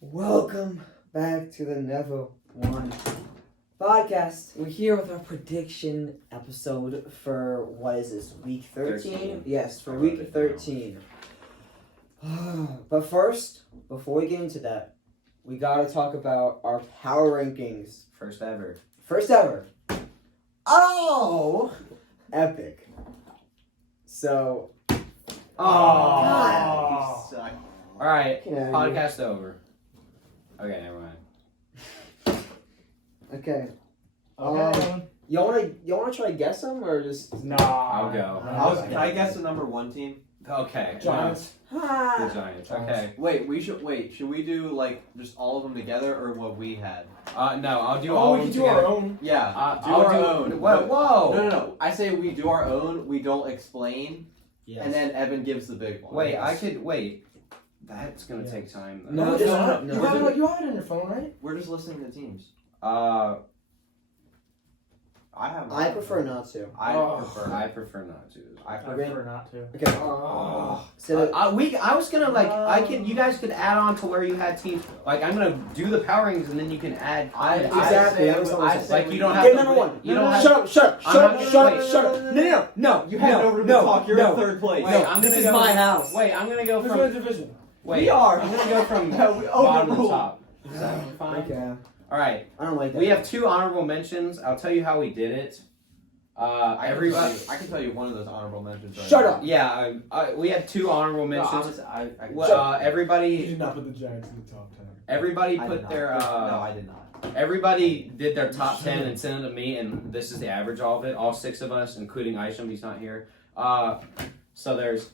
Welcome back to the Never One podcast. We're here with our prediction episode for what is this, week 13? Yes, for week 13. But first, before we get into that, we gotta talk about our power rankings. First ever. First ever. Oh! Epic. So. God. You suck. Alright, Get outta podcast over. Okay, never mind. Okay. Okay. Y'all wanna try to guess them or just? Nah. I'll go. Can I guess the number one team? Okay. Giants. The Ah. Giants. Okay. Should we do like just all of them together or what we had? No, I'll do all we of can them do together. our own. Yeah. Do I'll our do. own. Whoa. No. I say we do our own, we don't explain, Yes. and then Evan gives the big one. Wait, Yes. wait. That's gonna Yes. take time though. No, it's it's not. not. No. You have it on your phone, right? We're just listening to teams. I have. I prefer not to. I Oh. prefer. I prefer not to. I I prefer. prefer not to. Okay. So I was gonna you guys could add on to where you had teams. Like I'm gonna do the power rings and then you can add. Exactly, that was what I say Like you don't have okay, to. number one. You don't have. Shut up! Shut up! I'm Shut not up! gonna- Shut wait. up! Shut up! No! You had no room to talk. You're in third place. Wait, I'm This gonna is go. my house. Wait, I'm gonna go Who's from. in the division? Wait, We are. I'm gonna go from We bottom to overruled. top. Is that fine? Okay. All right. I don't like that. We have two honorable mentions. I'll tell you how we did it. Everybody. I can tell you one of those honorable mentions. Right Shut now. up. Yeah, we have two honorable No, mentions. I Well, You everybody. did not put the Giants in the top 10. Everybody I did put not. their. No, I did not. Everybody did their top 10 and sent it to me, and this is the average of it. All six of us, including Isham, he's not here. So there's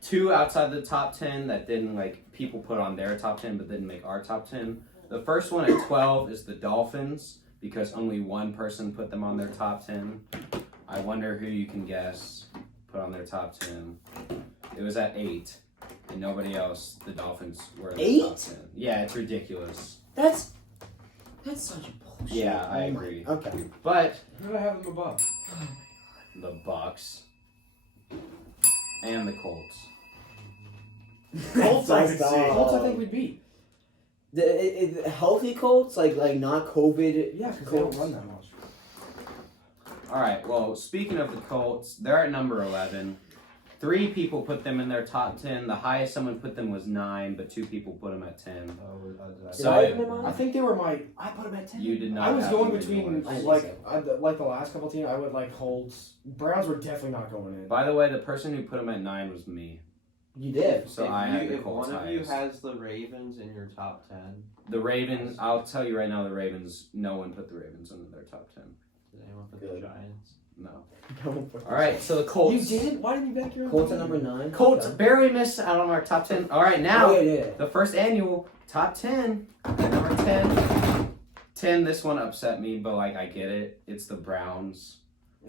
two outside the top 10 that didn't people put on their top 10 but didn't make our top 10. The first one at 12 is the Dolphins because only one person put them on their top 10. I wonder who you can guess put on their top 10. It was at 8, and nobody else. The Dolphins were in the top 8? 10. Yeah, it's ridiculous. That's such bullshit. Yeah, I Oh my- agree. Okay. But Who do I have them above? the Bucks and the Colts. Colts, I could That's see. dumb. Colts, I think we beat. Healthy Colts, like not COVID. Yeah, because they don't run that much. All right. Well, speaking of the Colts, they're at number 11. 3 people put them in their top 10. The highest someone put them was 9, but 2 people put them at 10. Did I have them on? I think they were my. I put them at 10. You did not. I was have going them in between yours. I didn't like the last couple teams. I would like Colts. Browns were definitely not going in. By the way, the person who put them at 9 was me. You did. So I had the if Colts one of you highest. has the Ravens in your top 10, The Ravens. I'll tell you right now, the Ravens. No one put the Ravens in their top 10. did anyone put Good. the Giants? No. All All right. So the Colts. You did? Why didn't you back your own Colts at team? number 9. Colts Okay. barely missed out on our top 10. All right, now. Oh, yeah. The first annual top 10, number 10. 10, this one upset me, but I get it. It's the Browns.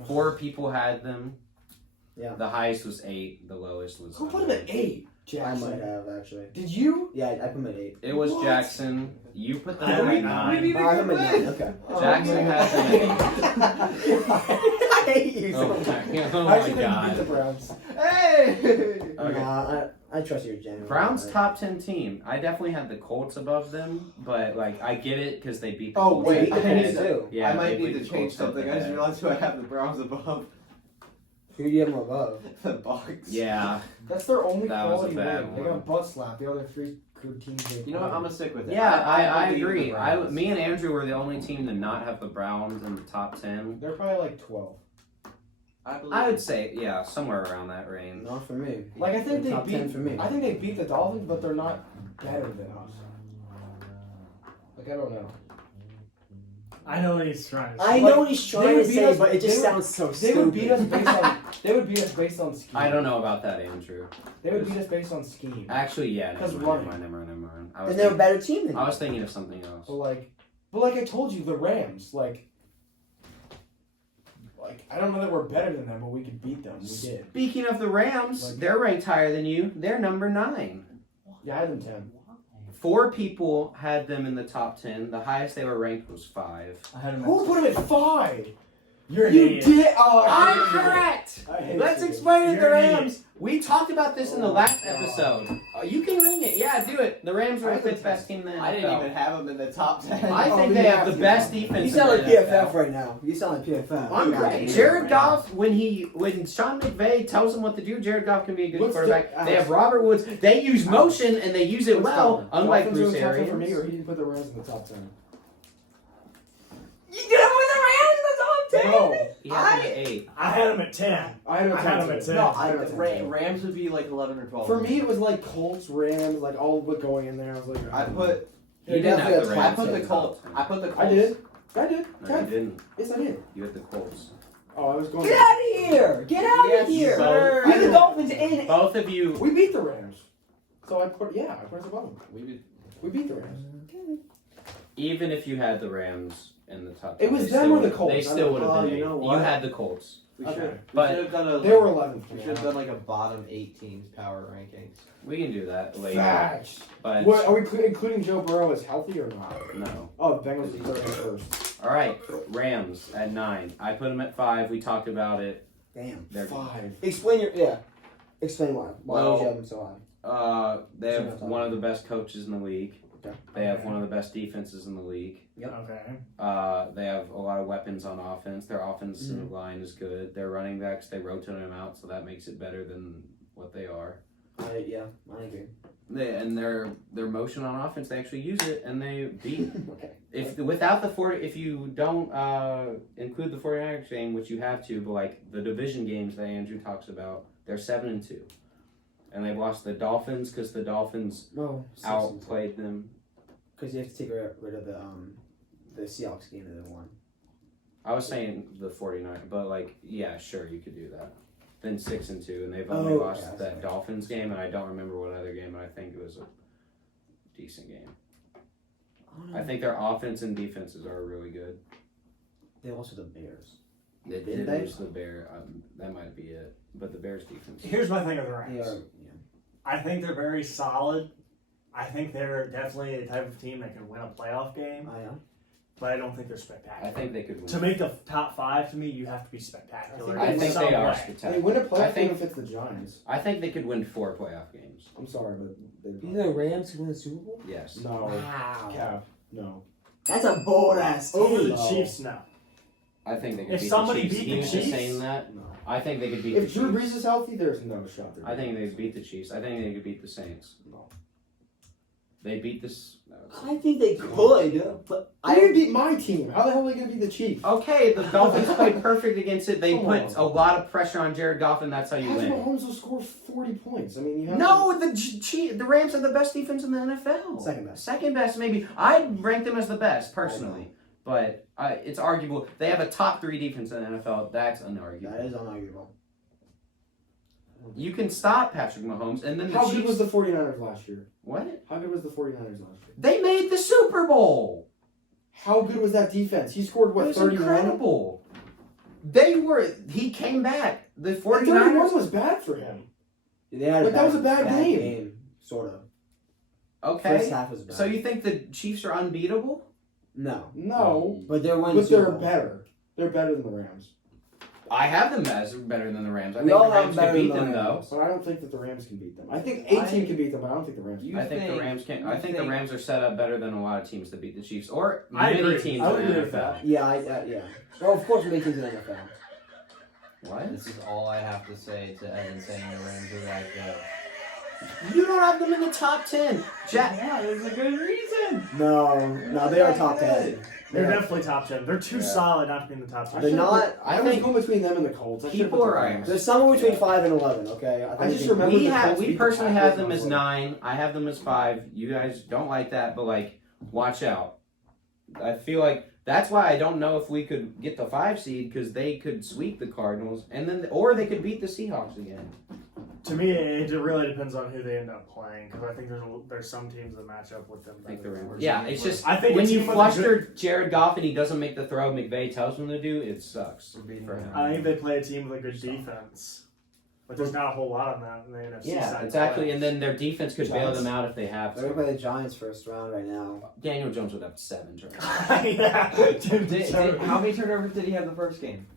4 people had them. Yeah. The highest was 8. The lowest was. Who put them at 8? I Jackson. might have actually. Did you? Yeah, I put them at 8. It was What? Jackson. You put them I at have 9. I have them at 9. Okay. Jackson has them at 8. I hate you Oh so much. my, oh I my actually think we beat the god. Browns. Hey! Okay. Nah, I trust your genuine. Browns top 10 team. I definitely had the Colts above them, but I get it because they beat the Oh, Colts. wait, I I need need to do. Yeah, I might they need beat to the change Colts something. I just head-to-head. realized who I have the Browns above. Who do you have them above? The Bucks. Yeah. That's their only That was a quality bad win. They one. got butt slapped. The other 3 good teams. They You know what? played. I'm gonna stick with it. Yeah, I believe agree. the Browns. Me and Andrew were the only team to not have the Browns in the top 10. They're probably like 12. I would say, yeah, somewhere around that range. Not for me. Like I think they Top 10 beat. for me. I think they beat the Dolphins, but they're not better than us. Like I don't know. I know what he's trying to say. I know what he's trying to would beat say, us- but it just they would- sounds so They stupid. would beat us based on. They would beat us based on scheme. I don't know about that, Andrew. They would beat us based on scheme. Actually, yeah, Because never running. mind. I was, And they're a thinking, better team than I you. was thinking of something else. But like I told you, the Rams. Like I don't know that we're better than them, but we could beat them. We did. Speaking of the Rams, Like- they're ranked higher than you. They're number 9. Yeah, I had them 10. 4 people had them in the top 10. The highest they were ranked was 5. I had him Who at put them at 5? You're an You idiot. did. Oh, I'm I- correct. I hate Let's you. explain it. The You're an idiot. Rams. We talked about this in the Oh, last God. episode. Oh, you can ring it. Yeah, do it. The Rams are I the fifth didn't- best team in the NFL. I didn't even have them in the top 10. I Oh, think you they have have the to. best defense. You sound in like the PFF NFL. right now. You sound like PFF. I'm Yeah. great. Jared Goff, when Sean McVay tells him what to do, Jared Goff can be a good What's quarterback. the- They have Robert Woods. They use motion and they use it What's well, the- unlike Dolphins are Bruce in the top 10 for me, or Arians. he didn't put the Rams in the top 10. You did it with the Rams in the top 10? No. He has him at 8. I had him at 10. I had him I had him at at 10. 10. No, I had him at 10. Rams would be like 11 or 12. For me, it was like Colts, Rams, like all but going in there. I was like, I put You didn't have the definitely Rams. I put in the Colts. I put the Colts. I did. I did. No, you didn't. Yes, I did. You had the Colts. Oh, I was going. Get out of here! Get out Yes, of here! sir. You're the Dolphins in. Both of you. We beat the Rams. So I put us above them. We We beat the Rams. Even if you had the Rams in the top, It 10, was they them still or the would- Colts. They I still don't would have know. been You 8. know You what? had the Colts. we Okay. should. But we should have done a. They were 11th. We should have done like a bottom 8 teams power rankings. We can do that later. Facts. But What are we including Joe Burrow as healthy or not? no. Oh, the Bengals are 31st. All right, Rams at 9. I put them at 5. We talked about it. Damn. They're 5. Explain Explain why. Why Well- would you have them so high? They have one of the best coaches in the league. Okay. They have one of the best defenses in the league. Okay. They have a lot of weapons on offense. Their offensive line is good. Their running backs, they rotate them out, so that makes it better than what they are. I agree. Their motion on offense, they actually use it and they beat. Okay. If without the 40, if you don't include the 49ers game, which you have to, but like the division games that Andrew talks about, they're 7-2, and they've lost the Dolphins because the Dolphins Well, outplayed them. because you have to take rid of the Seahawks game that they won. I was saying the 49ers, but like yeah, sure you could do that. Then 6-2, and they've only Oh, lost yeah, that sorry. Dolphins game, and I don't remember what other game, but I think it was a decent game. I think their offense and defenses are really good. They lost to the Bears. They Did did they? lose to the Bear. That might be it. But the Bears defense. Here's my thing with the They Rams. are. I think they're very solid. I think they're definitely a type of team that can win a playoff game, I am. but I don't think they're spectacular. I think they could win. To make the top 5, to me, you have to be spectacular. I in think some they are way. They spectacular. win a I playoff think- game if it's the Giants. I think they could win 4 playoff games. I'm sorry, but You they think the Rams can win the Super Bowl? Yes. no. Wow. Cap. No. That's a bold ass Over take. the No. Chiefs, no. I think they could If beat somebody the Chiefs. beat He the was just Chiefs- saying that. No. I think they could beat If the Drew Chiefs. Brees is healthy, there's no shot. I think they could beat the Chiefs. I think they could beat the Saints. No. They beat this. I think they could, but I didn't beat my team. How the hell are they gonna beat the Chiefs? Okay, the Dolphins played perfect against it. They Come put on. a lot of pressure on Jared Goff, and that's how you Patrick win. Mahomes will score 40 points. I mean, you have No, the Rams are the best defense in the NFL. Second best. Second best, maybe. I'd rank them as the best personally, but it's arguable. They have a top 3 defense in the NFL. That's unarguable. that is unarguable. You can stop Patrick Mahomes, and then the How good Chiefs. was the 49ers last year? What? How good was the 49ers last year? They made the Super Bowl. How good was that defense? He scored, It what, was 31? incredible. They were. He came back. The That 31 49ers. was bad for him. They had But that was a bad game. Sort of. Okay. First half was bad. So you think the Chiefs are unbeatable? No. No, But they're winning. but the Super they're Bowl. better. They're better than the Rams. I have them as better than the Rams. I We think the all have Rams better can beat than them the though. Rams. But I don't think that the Rams can beat them. I think a team can beat them, but I don't think the Rams can. I think the Rams can. I think the Rams are set up better than a lot of teams to beat the Chiefs or I many agree. teams I in would the agree with NFL. that. Yeah. Well, of course, we make teams in the NFL. What? This is all I have to say to Evan saying the Rams are that good. You don't have them in the top 10. Jack. Yeah, there's a good reason. No, they are top 10. They're definitely top 10. They're too Yeah. solid not to be in the top 10. They're not. I I was think going between them and the Colts. I should've people put the are- Rams. There's somewhere between 5 and 11. Okay. I just remember the Colts beat We the personally Packers have them and I as was like- 9. I have them as 5. You guys don't like that, but like, watch out. I feel like that's why I don't know if we could get the 5 seed because they could sweep the Cardinals and then, or they could beat the Seahawks again. To me, it really depends on who they end up playing because I think there's some teams that match up with them. I think the better. Rams. Yeah, it's just I think when a you team with a fluster Jared Goff and he doesn't make the throw McVay tells him to do, it sucks We're beating for him. them. I think they play a team with a good defense, but there's not a whole lot of that in the NFC Yeah, side. exactly. And then their defense could bail Giants. them out if they have They're to. gonna play the Giants first round right now. Daniel Jones would have 7 turnovers. yeah. How many turnovers did he have the first game?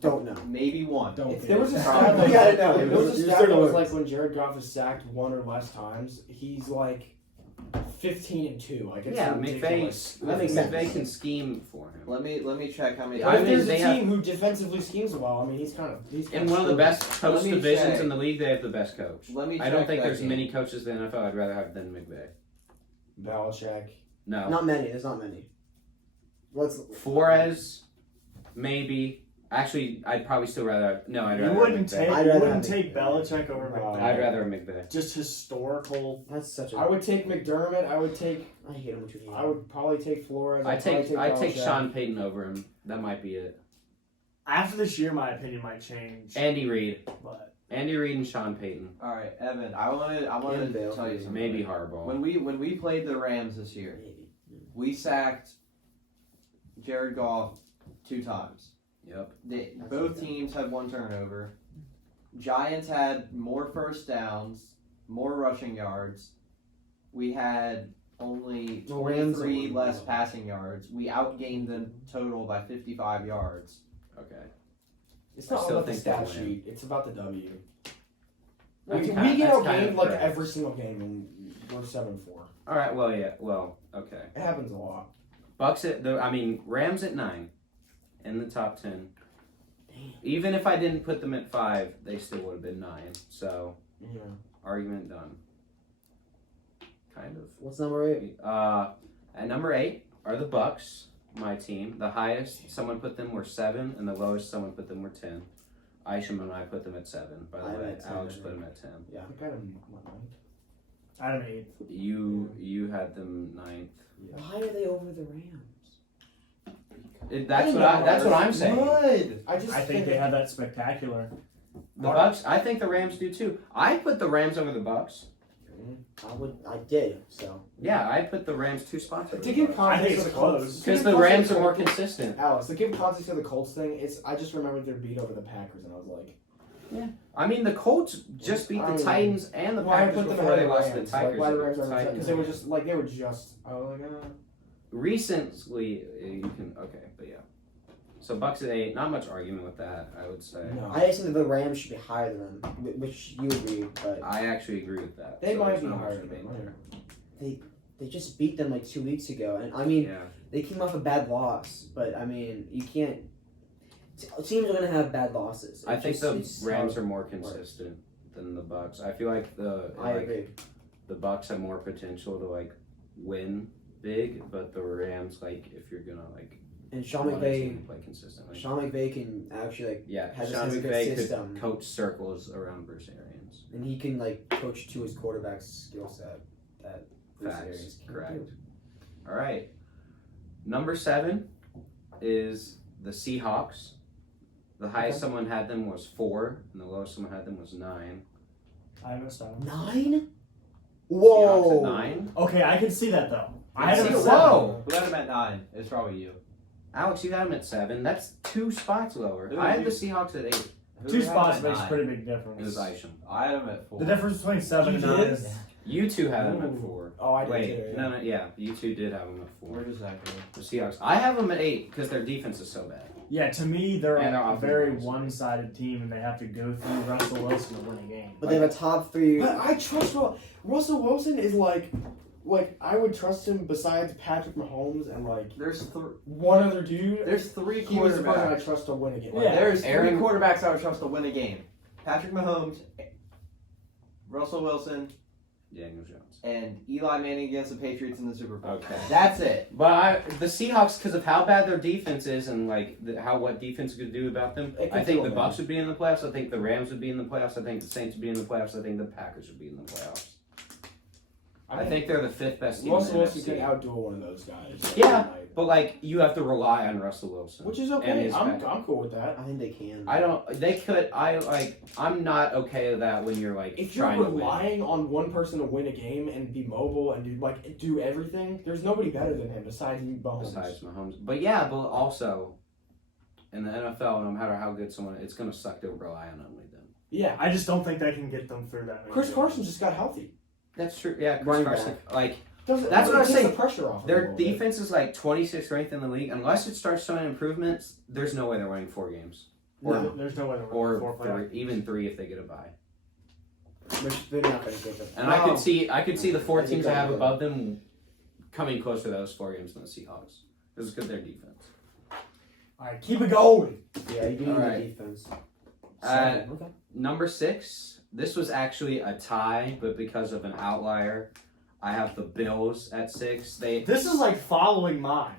Don't know. Maybe one. If there was a Probably. stat, You gotta know. if there was a You're stat certain that was words. like when Jared Goff is sacked 1 or less times, he's like 15-2. Like it's Yeah, ridiculous. That makes sense. McVay can scheme for him. Let me check how many. I If mean, there's a they team who defensively schemes well, I mean, he's kind of In one of the best coach Let me divisions check. in the league, they have the best coach. Let me. I don't check think that there's game. many coaches in the NFL I'd rather have than McVay. Belichick. No. Not many. There's not many. What's Flores, maybe. Actually, I'd probably still rather. No, I'd rather. You wouldn't McVay. take I'd you rather wouldn't have take McVay. Belichick over No. McVay. I'd rather McVay. Just historical. that's such a. I would take McDermott. I would I hate him too. I would probably take Flores. I I'd probably take Belichick. Sean Payton over him. That might be it. After this year, my opinion might change. Andy Reid, But Andy Reid, and Sean Payton. All right, Evan. I wanted And to Bale. tell you something. Maybe Harbaugh. When we played the Rams this year, Maybe. we sacked Jared Goff 2 times. Yep. Both teams had 1 turnover. Giants had more first downs, more rushing yards. We had only Well, Rams 23 are- less passing yards. We outgained them total by 55 yards. Okay. It's I not still about the think they stat win. sheet. It's about the W. That's We kind- get that's outgained kind of like correct. every single game, and we're 7-4. All right. Well, yeah. Well, okay. It happens a lot. Bucks at the. I mean, Rams at 9, in the top 10. Even if I didn't put them at 5, they still would have been 9. So Yeah. argument done. Kind of. What's number 8? At number 8 are the Bucks, my team. The highest someone put them were 7, and the lowest someone put them were 10. Isham and I put them at 7. By the I way, had 10, Alex I put think. them at 10. I think I had him, what, ninth? I don't know. You had them 9th. Why are they over the Rams? That's what I'm saying. Good. I just I think they have that spectacular. The Bucks. I think the Rams do too. I put the Rams over the Bucks. I did. So Yeah, I put the Rams 2 spots over To the give Bucks. I think context it's to the Colts. close. to Because give the context Rams to are the more Colts- consistent. Alex, to give context to the Colts thing, I just remembered their beat over the Packers, and I was like, I mean, the Colts just beat the Titans and the why I Packers put them before ahead they of the lost to the Rams? Like, Tigers. why the Rams are Titans. because they were just like they were just. I was like, Recently, you can but yeah. So Bucks at 8, not much argument with that, I would say. no. I just think the Rams should be higher than them, which you agree, but I actually agree with that. They So might there's be not much higher than debate them. there. they just beat them like 2 weeks ago, and I mean Yeah. they came off a bad loss, but I mean you can't. Teams are gonna have bad losses. I think the it's Rams how are more it consistent than the Bucks. I feel like I agree. the Bucks have more potential to like win big, but the Rams, like, if you're gonna like And Sean want a McVay, team to play consistently. Sean McVay can actually like, Yeah, has Sean a good McVay system. could coach circles around Bruce Arians. and he can like coach to his quarterback's skill set. That Bruce Facts. Arians can't Correct. do. All right. Number 7 is the Seahawks. The highest Okay. someone had them was 4, and the lowest someone had them was 9. I have a 7. 9? Seahawks Whoa! at 9. Okay, I can see that though. I had See, him at 7. whoa, Who had him at 9? It's probably you. Alex, you had them at 7. That's 2 spots lower. Who I had did the Seahawks at 8. Who 2 had him spots at makes a 9? pretty big It difference. was Isham. I had him at 4. The difference between 7 and You 9 did? is You 2 had them at Ooh. 4. Oh, I did Wait, too. Yeah. no, yeah, you 2 did have them at 4. Where does that go? The Seahawks. I have them at 8 because their defense is so bad. yeah. To me, they're And their a offense very is- one-sided team, and they have to go through Russell Wilson to win a game. But they have a top 3. But I trust Russell Wilson is like I would trust him besides Patrick Mahomes and like There's one other dude. there's 3 He was the person I quarterbacks. trust to win a game. Yeah. There's Aaron- 3 quarterbacks I would trust to win a game. Patrick Mahomes, Russell Wilson, Daniel Jones. and Eli Manning against the Patriots in the Super Bowl. Okay. That's it. But the Seahawks, because of how bad their defense is and like what defense could do about them, It could I think do the it, Bucks would be in the playoffs. I think the Rams would be in the playoffs. I think the Saints would be in the playoffs. I think the Packers would be in the playoffs. I think they're the 5th best team Russell in the Wilson NFC. can outdo one of those guys. Like, Yeah. tonight. But like you have to rely on Russell Wilson, Which is and okay. his I'm back. cool with that. I think they can. I don't. They could. I'm not okay with that when you're like If you're trying to win. relying on one person to win a game and be mobile and do everything, there's nobody better than him besides Mahomes. Besides Mahomes, but yeah, but also in the NFL, no matter how good someone, it's gonna suck to rely on only them. Yeah. I just don't think they can get them through that. many Chris games. Carson just got healthy. That's true. Yeah, Chris Running Carson. Like That's what I was saying. The pressure off. their defense is like 26th ranked in the league. Unless it starts showing improvements, there's no way they're winning 4 games. No. There's no way they're or four playoff. even 3 if they get a bye. Which they're not going to get them. And I could see the 4 I think teams I have that- above them coming closer to those 4 games than the Seahawks. This is good their defense. All right, keep it going. Yeah, you do need Alright. the defense. Uh, Okay. Number 6. This was actually a tie, but because of an outlier, I have the Bills at 6. This is like following mine.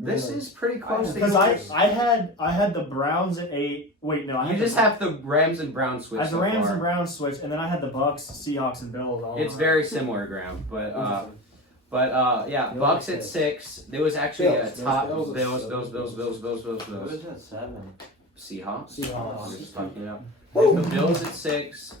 This is pretty close to Because yours. I had the Browns at 8. Wait, no, I You had just the, have the Rams and Browns switch. I had the so Rams far. and Browns switch, and then I had the Bucks, Seahawks, and Bills. All It's on. very similar, Graham. But yeah, Bills Bucks at 6. There was actually Bills, a Bills, top Bills, Bills. What is that? 7. Seahawks. Seahawks. We're just talking about. The Bills at 6.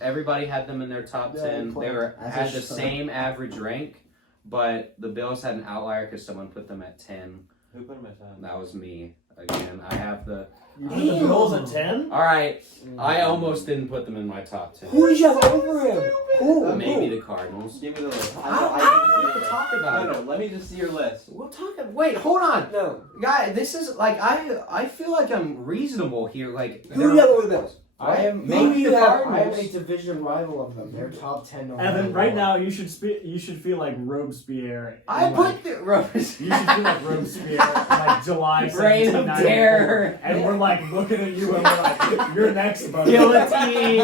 Everybody had them in their top 10. They had the same average rank, but the Bills had an outlier because someone put them at 10. Who put him at 10? That was me again. I have the. You put the Bills at 10? All right, I almost didn't put them in my top 10. Who did you have over him? Who? Maybe the Cardinals. Give me the list. I don't I talk about no, let me just see your list. We'll talk. Wait, hold on, No. guy. This is like I feel like I'm reasonable here. Like Who do you have over the Bills? I am. Maybe you the have- I am Cardinals. a division rival of them. They're top 10. No matter Evan, right what. now you should feel like Robespierre. I in, put the Rose. You should feel like Robespierre in like July Reign of 1794. terror. And we're like looking at you and we're like, you're next, buddy. Guillotine.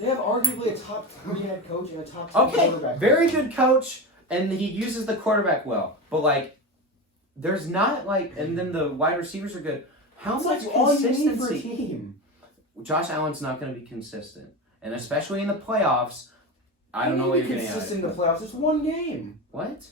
They have arguably a top 3 head coach and a top 10 Okay, quarterback. very good coach, and he uses the quarterback well. But like, there's not like, and then the wide receivers are good. How That's much like all you need for a consistency? team. Josh Allen's not going to be consistent, and especially in the playoffs, I don't know what you're getting out of consistent it. in the playoffs. It's one game. What?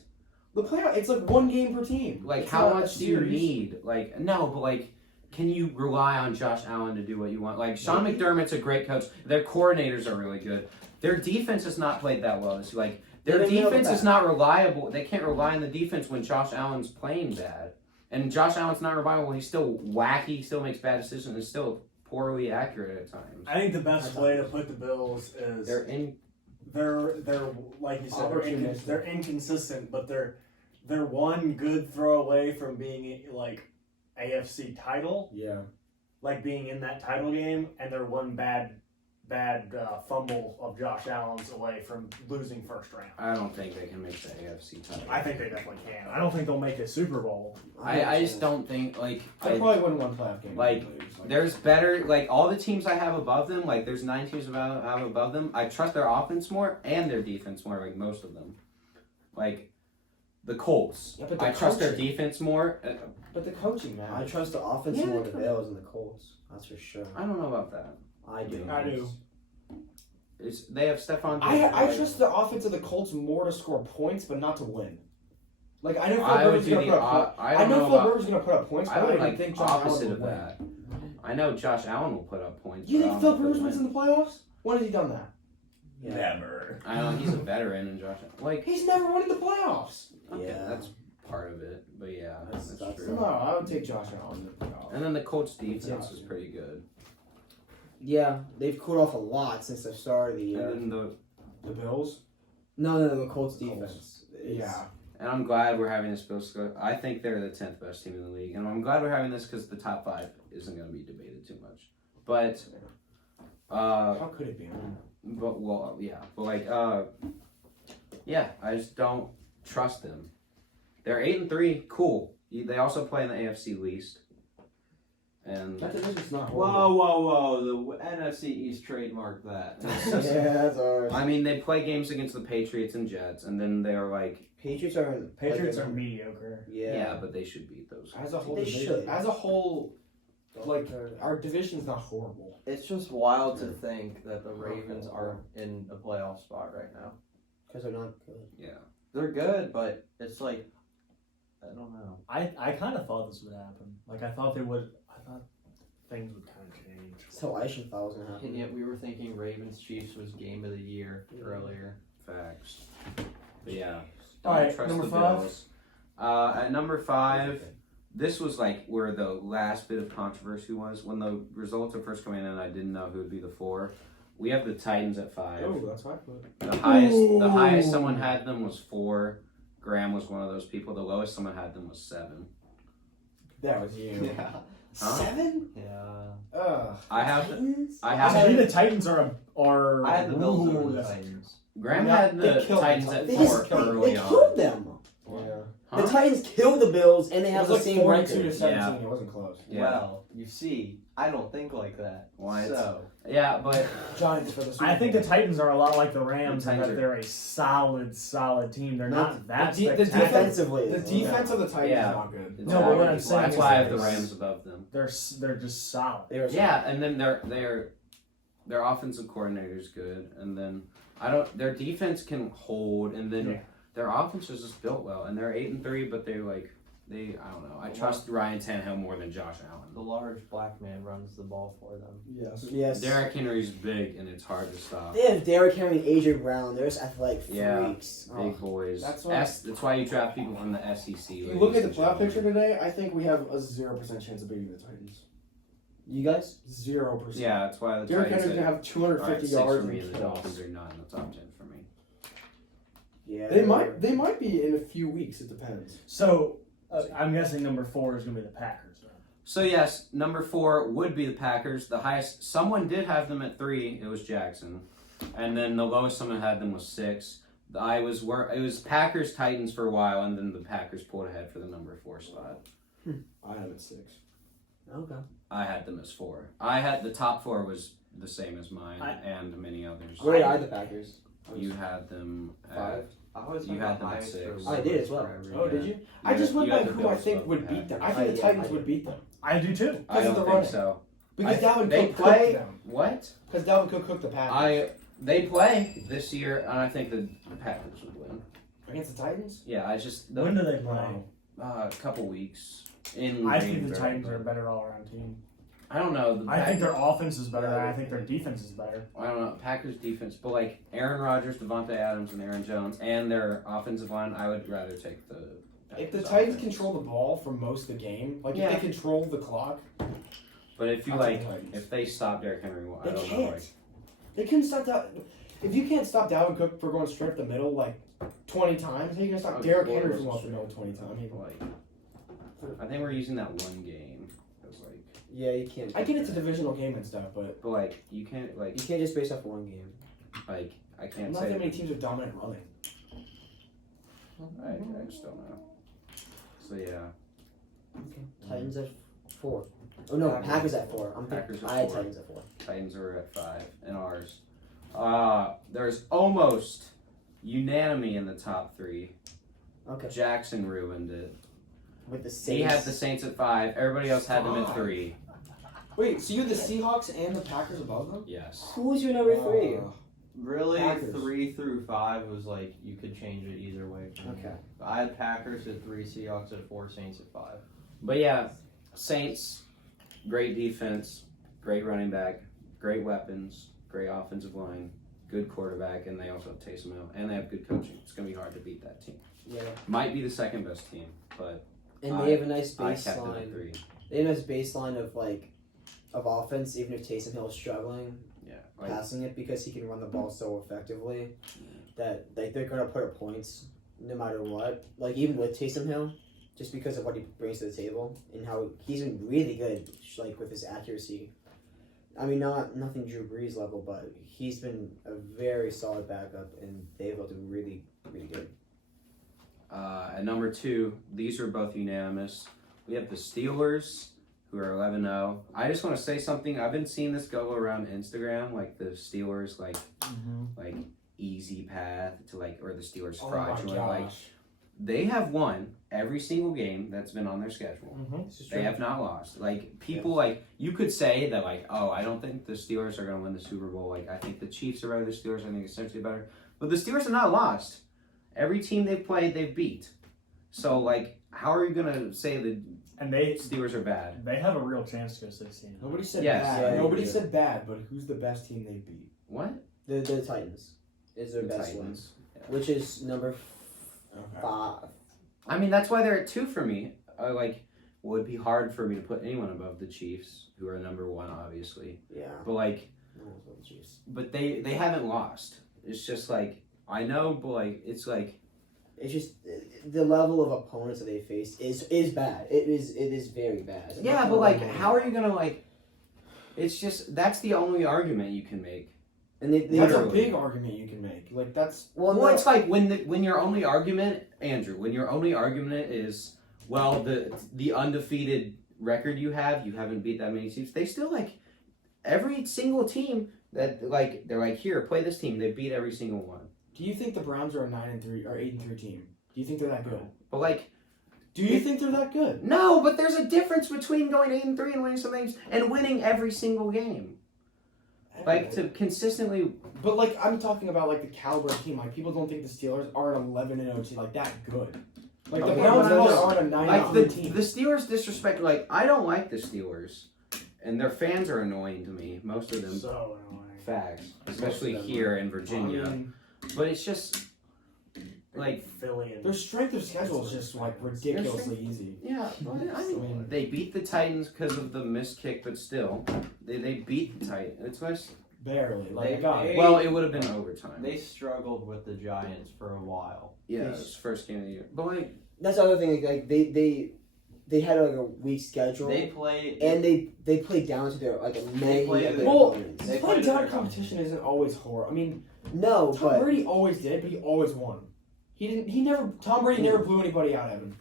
The playoff. It's like one game per team. Like, It's how not a much do you series. need? Like, no, but like, can you rely on Josh Allen to do what you want? Like, Sean McDermott's a great coach. Their coordinators are really good. Their defense has not played that well. It's like their They didn't know defense that. is not reliable. They can't rely on the defense when Josh Allen's playing bad. And Josh Allen's not reliable. He's still wacky. He still makes bad decisions. He's still poorly accurate at times. I think the best way to put the Bills is They're in. they're like you said Opportunistic. they're inconsistent, but they're one good throw away from being like AFC title, Yeah. like being in that title game, and they're one bad fumble of Josh Allen's away from losing first round. I don't think they can make the AFC title. I think they definitely can. I don't think they'll make a Super Bowl. I just don't think like. They probably win one playoff game. Like, There's better, like, all the teams I have above them, like, there's 9 teams I have above them. I trust their offense more and their defense more, like, most of them. Like, the Colts. Yeah, but the I trust their coaching- defense more. But the coaching, man. I trust the offense Yeah, more they than the Bills and the Colts. That's for sure. I don't know about that. I do. I do. They have Stephon Diggs. I trust the offense of the Colts more to score points, but not to win. Like I know Phil I would Rivers do gonna the. put up. I I don't know know Phil about. Rivers gonna put up points, I but I would don't like even think Josh opposite Allen of will win. that. I know Josh Allen will put up points. You but I think don't Phil know if Rivers he'll wins in win. the playoffs? When has he done that? Yeah. Never. I know he's a veteran, and Josh. Like, He's never won in the playoffs. okay, Yeah. that's part of it. But yeah, that's That's- true. No, I would take Josh Allen in the playoffs. And then the Colts defense is pretty good. Yeah, they've cooled off a lot since the start of the year. And then The Bills? No, the Colts Colts. defense. is- Yeah. And I'm glad we're having this Bills. I think they're the 10th best team in the league, and I'm glad we're having this because the top 5 isn't going to be debated too much. But, How could it be? well, yeah, but like, yeah, I just don't trust them. They're 8-3, cool. They also play in the AFC least, and That division's not Whoa, horrible. whoa, whoa. The NFC East trademarked that. Yeah, that's ours. I mean, they play games against the Patriots and Jets, and then they're like, Patriots are. Patriots like, are mediocre. yeah, but they should beat those. As a whole They division, should. as a whole, like our division's not horrible. It's just wild to think that the Ravens are in a playoff spot right now. Because they're not good. Yeah. They're good, but it's like, I don't know. I kind of thought this would happen. Like I thought things would kind of change. That's how I should thought was gonna And happen. yet we were thinking Ravens Chiefs was game of the year earlier. Facts. But yeah. All right, Don't trust number the 5. Bills. At number 5, this was like where the last bit of controversy was. When the results were first coming in, I didn't know who would be the 4. We have the Titans at 5. Oh, that's what I put. The highest someone had them was 4. Graham was one of those people. The lowest someone had them was 7. That was you. Yeah. Huh? 7? Yeah. Ugh. I have Titans? I I have think the Titans are. I had the Bills over the that's- Titans. Graham Yeah, had they the killed the Titans at They 4 just early they on. killed them. Yeah. Huh? The Titans killed the Bills, and they It have was the like same 42 to record. 17. It wasn't close. Yeah. Well, you see, I don't think like that. Why? So, Yeah, but Giants for the Super I think the Bowl. Titans are a lot like the Rams The in Titans that are- they're a solid team. They're not that the spectacular. Defensively, The it's- defense of the Titans Yeah. is not good. it's No, but what I'm bad. saying That's is why I have the there's- Rams above them. They're just solid. They were Yeah, and then their offensive coordinator's good, and then their defense can hold, and then Yeah. their offense is just built well, and they're 8-3, but I don't know. I trust Ryan Tannehill more than Josh Allen. the large black man runs the ball for them. Yes. Yes. Derrick Henry's big, and it's hard to stop. They have Derrick Henry and AJ Brown. There's athletic Yeah. freaks. Big boys. That's That's why you draft people from the SEC. If you look at the playoff picture today, I think we have a 0% chance of beating the Titans. You guys? 0%. Yeah, that's why the Derrick Titans Henry's gonna have 250 are at 6 yards for me, and and the kills. Dolphins are not in the top 10 for me. Yeah. They might be in a few weeks. It depends. So I'm guessing number 4 is going to be the Packers. Then. So yes, number 4 would be the Packers. The highest someone did have them at 3. It was Jackson, and then the lowest someone had them was 6. It was Packers Titans for a while, and then the Packers pulled ahead for the number 4 spot. I have it 6. Okay. I had them as 4. I had the top 4 was the same as mine and many others. Where are the Packers? You had them at 5. I always You had had the them at highest 6. for I did as well. for every Oh, year. did you? I just went you by had the who I Bills think above would the beat them. I Packers. think I the did, Titans I would did. beat them. I do too. I Because don't of the think running. so. Because Dalvin They Cook play- cooked them. What? Because Dalvin Cook cooked the Packers. They play this year, and I think the Packers would win. Against the Titans? Yeah, I just When do they play? No. a couple weeks in. I think the Green Bay, Titans are a but better all-around team. I don't know. The I think their Packers- offense is better. Yeah, I think their defense is better. I don't know. Packers defense, but like Aaron Rodgers, Devontae Adams, and Aaron Jones, and their offensive line, I would rather take the. If the Packers Titans offense. control the ball for most of the game, like Yeah. if they control the clock, But if you I'll take like, the Titans. if they stop Derrick Henry, well, I They don't know. can't. Like, They couldn't stop that. If you can't stop Dalvin Cook for going straight up the middle like 20 times, how are you gonna stop Oh, Derrick Lord, Henry was from a off the middle 20 times? I think we're using that one game. It was like, Yeah, you can't. I get it's a divisional game and stuff, but but like you can't like You can't just base off one game. I can't not say. that many teams with dominant running. I just don't know. So yeah, Titans at 4. Oh no, Packers. Packers at 4. Packers at I had 4. Titans at 4. Titans are at 5 and ours. There's almost unanimity in the top 3. Okay. Jackson ruined it. With the Saints. He had the Saints at 5. Everybody else had them at 3. Wait, so you had the Seahawks and the Packers above them? Yes. Who's your number 3? Really, Packers. 3 through 5 was like you could change it either way. For me. Okay. I had Packers at 3, Seahawks at 4, Saints at 5. But yeah, Saints, great defense, great running back, great weapons, great offensive line, good quarterback, and they also have Taysom Hill, and they have good coaching. It's going to be hard to beat that team. Yeah. Might be the second best team, but And they have a nice I kept them at baseline. 3. They have a nice baseline of offense, even if Taysom Hill is struggling Yeah. Like, passing it, because he can run the ball so effectively that they're gonna put up points no matter what. Like even with Taysom Hill, just because of what he brings to the table and how he's been really good, like with his accuracy. I mean, nothing Drew Brees level, but he's been a very solid backup, and they've been really, really good. at number 2, these are both unanimous. We have the Steelers, who are 11-0. I just want to say something. I've been seeing this go around Instagram, like the Steelers, like easy path to like, or the Steelers Oh my fraudulent. Like gosh. they have won every single game that's been on their schedule. This is They have not lost. Like people, like you could say that, like, oh, I don't think the Steelers are going to win the Super Bowl. Like I think the Chiefs are better. The Steelers, I think, essentially better. But the Steelers have not lost. Every team they've played, they've beat. So like, how are you going to say the And they Steelers are bad? have a real chance to go 16. Nobody said Yes. bad. Yeah, Nobody yeah. said bad, but who's the best team they beat? What? The Titans is their The best win, Titans. which is number Okay. 5. I mean, that's why they're at 2 for me. Like, would be hard for me to put anyone above the Chiefs, who are number 1, obviously. Yeah. But like, No one's with the Chiefs. but they haven't lost. It's just like I know, but like it's like It's just the level of opponents that they face is bad. It is very bad. Yeah, but like, how are you gonna like? It's just that's the only argument you can make. And they That's a Literally. big argument you can make. Like that's well, Well, no, it's like when your only argument, Andrew, when your only argument is, well, the undefeated record you haven't beat that many teams. They still like every single team that like they're like, here, play this team. They beat every single one. Do you think the Browns are a 9-3 or 8-3 team? Do you think they're that good? But like, Do you think they're that good? no, but there's a difference between going 8-3 and winning some games and winning every single game. Like to consistently. But like I'm talking about like the caliber of team. Like people don't think the Steelers are an 11-0 team like that good. Like the Okay, Browns but I'm aren't a 9-3 Like the team. Steelers disrespect. Like I don't like the Steelers, and their fans are annoying to me. Most of them. So annoying. Facts, especially Most of them here in I Virginia. mean, But it's just like Philly and their strength of schedule is just like ridiculously easy. yeah. I mean, they beat the Titans because of the missed kick, but still, they beat the Titans. It's nice. Barely. Like They- I got it. Well, it would have been overtime. They struggled with the Giants for a while. Yeah, it was first game of the year. But like, that's the other thing. Like they had like a weak schedule. They played. and they played down to their like many played of their well, opponents. They playing played down their competition isn't always horrible. I mean, No, Tom but Brady always did, but he always won. Tom Brady never blew anybody out, Evan.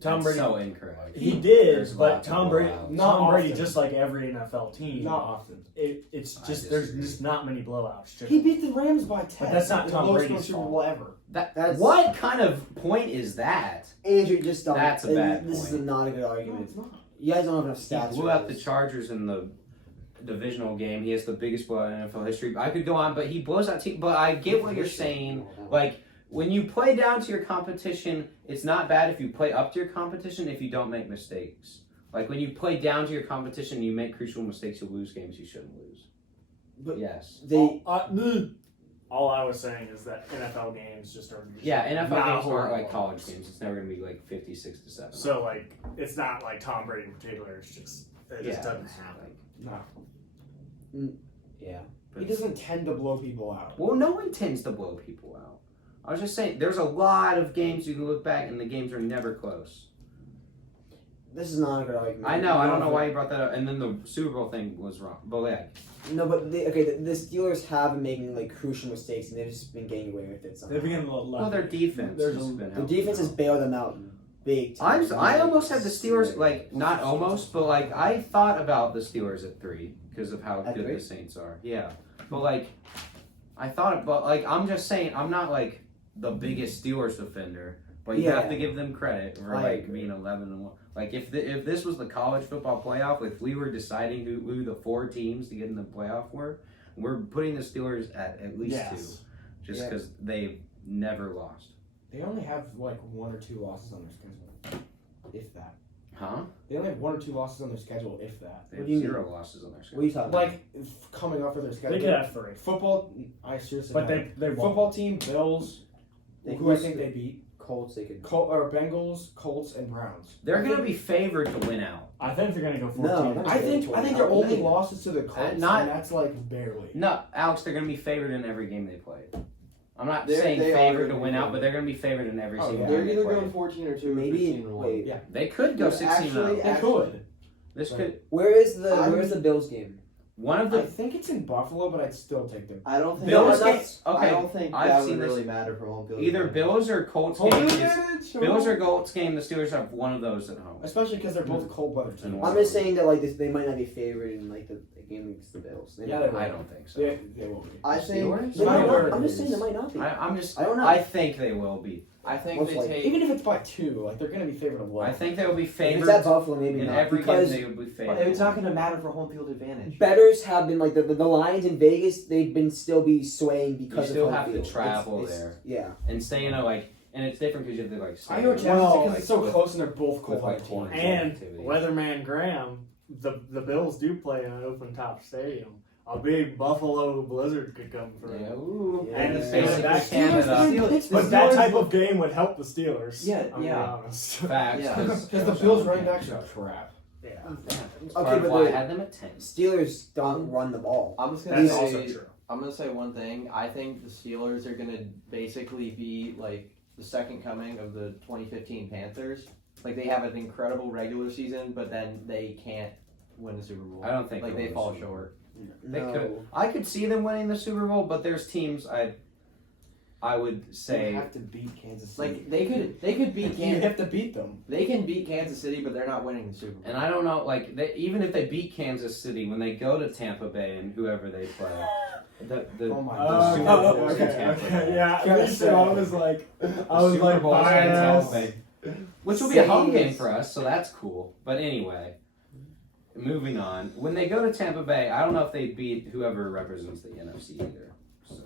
Tom that's Brady. so incorrect. He did, There's but lots of Tom Brady, blowouts. Not Tom Brady, often. just like every NFL team, Not often. it's I just there's disagree. just not many blowouts. He beat the Rams by 10. But that's not The Tom lowest Brady's Super fault. Bowl ever. That's What kind of point is that? Andrew just don't. That's a bad This is point. not a good No, argument. it's not. You guys don't have enough He stats. blew for out the this. Chargers in the divisional game. He has the biggest blowout in NFL history. I could go on, but he blows out team. But I get what you're saying. Like when you play down to your competition, it's not bad if you play up to your competition if you don't make mistakes. Like when you play down to your competition and you make crucial mistakes, you lose games you shouldn't lose. But Yes. they All I was saying is that NFL games just are. Just Yeah, NFL not games aren't horrible. like college games. It's never gonna be like 56-7. So like, it's not like Tom Brady in particular. It's just it just doesn't happen. No. yeah. But He doesn't tend to blow people out. well, no one tends to blow people out. I was just saying, there's a lot of games you can look back and the games are never close. This is not a good argument. I know, I don't know why you brought that up. And then the Super Bowl thing was wrong. But yeah, No, but the Steelers have been making like crucial mistakes and they've just been getting away with it somehow. They're beginning a little well, their defense There's has a- been The helping defense has out. bailed them out big time. I almost had the Steelers, like, not almost, but like, I thought about the Steelers at 3 because of how At good 3? the Saints are. Yeah. But like, I thought, but like, I'm just saying, I'm not like the biggest Steelers defender, but you Yeah. have to give them credit for I like agree. being 11-1. Like, if this was the college football playoff, if we were deciding who the 4 teams to get in the playoff were, we're putting the Steelers at least 2, just Yeah. because they've never lost. They only have like 1 or 2 losses on their schedule. If that. Huh? They only have 1 or 2 losses on their schedule, if that. They What have do you 0 losses on their schedule. What are you talking about? Like, coming off of their schedule. They did have 3, Football, I seriously but don't. they won. Football team, Bills, They who I lose think to- they beat. Colts, they could. Bengals, Colts, and Browns. They're going to be favored to win out. I think they're gonna go 14. No, they're- I think their only losses to the Colts, not- and that's like barely. No, Alex, they're going to be favored in every game they play. I'm not They saying are favored to gonna win be out, but they're going to be favored in every Oh, single yeah. They're game they either play. going 14 or 2 or Maybe 15 or 1. wait. Yeah. They could go 16 Actually, They could. This Right. could Where's I'm- the Bills game? one of I the think it's in Buffalo, but I'd still take them. I don't think Bills No, game. that's- I Okay, don't think I've that seen would this. really matter for home field. Either advantage. Bills or Colts Home game. field is- advantage, Bills or- or Colts game. The Steelers have one of those at home. Especially because they're both cold-blooded teams. And I'm just saying that like they might not be favored in like the game against the Bills. They Yeah, might they not. I don't think so. They will be. I think Steelers? They might Not not. where I'm it just saying is. they might not be. I'm just. I don't know. I think they will be. I think Most they likely. take. Even if it's by 2, like they're gonna be favored a lot. I think they will be If it's favored at Buffalo, maybe in not. every game. Because They will be But favored. it's not going to matter for home field advantage. betters have been like the Lions in Vegas. They've been still be swaying because still of home have to field. travel It's- there. Yeah. And staying like, and it's different because you have to like. I know what stay you're Well, because it's so with- close and they're both with, cold-blooded like, teams. points. And activities. Weatherman Graham, the Bills do play in an open top stadium. A big Buffalo blizzard could come through. Yeah, ooh. Yeah. And Yeah. Basically that- Canada. Steelers- But that type of game would help the Steelers. Yeah, I'm yeah. honest. Facts. Yeah. Because the Bills running backs are crap. Yeah. That's Okay, part of but why I the- had them at 10. Steelers don't run the ball. I'm just going to That's say. also true. I'm gonna say one thing. I think the Steelers are gonna basically be like the second coming of the 2015 Panthers. Like, they have an incredible regular season, but then they can't win the Super Bowl. I don't think Like, they'll they win the fall Super Bowl. short. They No. could. I could see them winning the Super Bowl, but there's teams I would They say have to beat Kansas City. Like, they could beat you Kansas. have to beat them. They can beat Kansas City, but they're not winning the Super Bowl. and I don't know, like even if they beat Kansas City, when they go to Tampa Bay and whoever they play, the Oh my the God. Super Bowl is in Tampa Bay. Yeah, Kinda me too. I was like, Super Bowl is in biased. Tampa Bay, which will be a home Same. game for us, so that's cool. But anyway, moving on. When they go to Tampa Bay, I don't know if they beat whoever represents the NFC either. So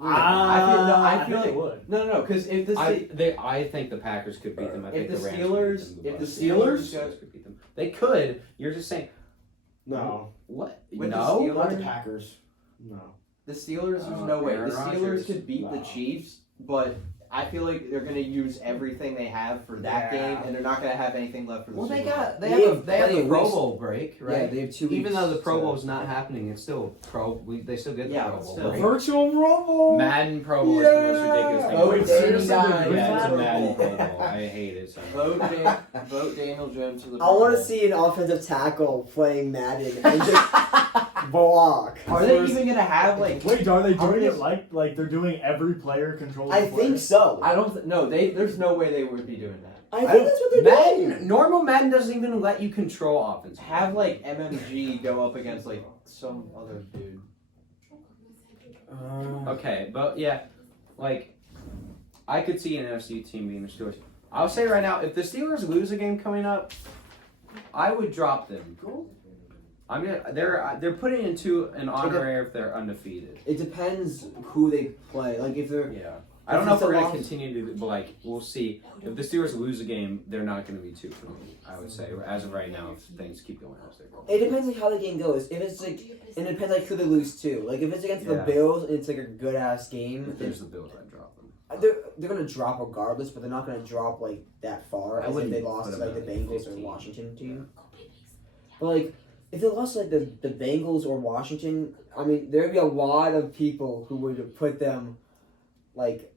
I feel they like would. no, because if the I think the Packers could beat them. I think If the Rams Steelers- could beat them. if the Steelers could beat them, they could. You're just saying No, what? With the No. Steelers- not the Packers. No. the Steelers, there's Oh, no way. Aaron The Rodgers. Steelers could beat the No. Chiefs, but I feel like they're gonna use everything they have for that Yeah. game, and they're not gonna have anything left for the Well, Super they Bowl. got they They have have the Pro weeks. Bowl break, Yeah, right? they have 2 weeks. Even though the Pro to- Bowl's not happening, it's still they still get the Yeah, Pro but Bowl still. break. Virtual Rumble. Madden Pro Bowl is the most ridiculous thing. Vote ever. Danny seriously, Dimes. they're doing Yeah, it's a that? Madden Pro Bowl. I hate it so much. Vote Daniel Jones to the. I want Pro to Bowl. see an offensive tackle playing Madden and just block. Are they even gonna have like? Wait, are they How doing many- it like they're doing every player controls? I the player? think so. I don't. No, there's no way they would be doing that. I think that's what they're doing. Madden, normal Madden doesn't even let you control offense. Have like MMG go up against like some other dude. Okay, but yeah, like I could see an NFC team being the Steelers. I'll say right now, if the Steelers lose a game coming up, I would drop them. I'm gonna. They're putting into an honorary if they're undefeated. It depends who they play. Like if they're Yeah. I don't know if it's a we're gonna loss- continue to, but like we'll see. If the Steelers lose a game, they're not gonna be 2 for me. I would say as of right now, if things keep going as they're going. it depends like how the game goes. If it's like and it depends like who they lose to. Like if it's against the Yeah. Bills and it's like a good ass game, If there's the Bills, I'd drop them. they're gonna drop regardless, but they're not gonna drop like that far I as if wouldn't they lost put to them like the at Bengals or 15. Washington team. But like if they lost to, like the Bengals or Washington, I mean there'd be a lot of people who would put them like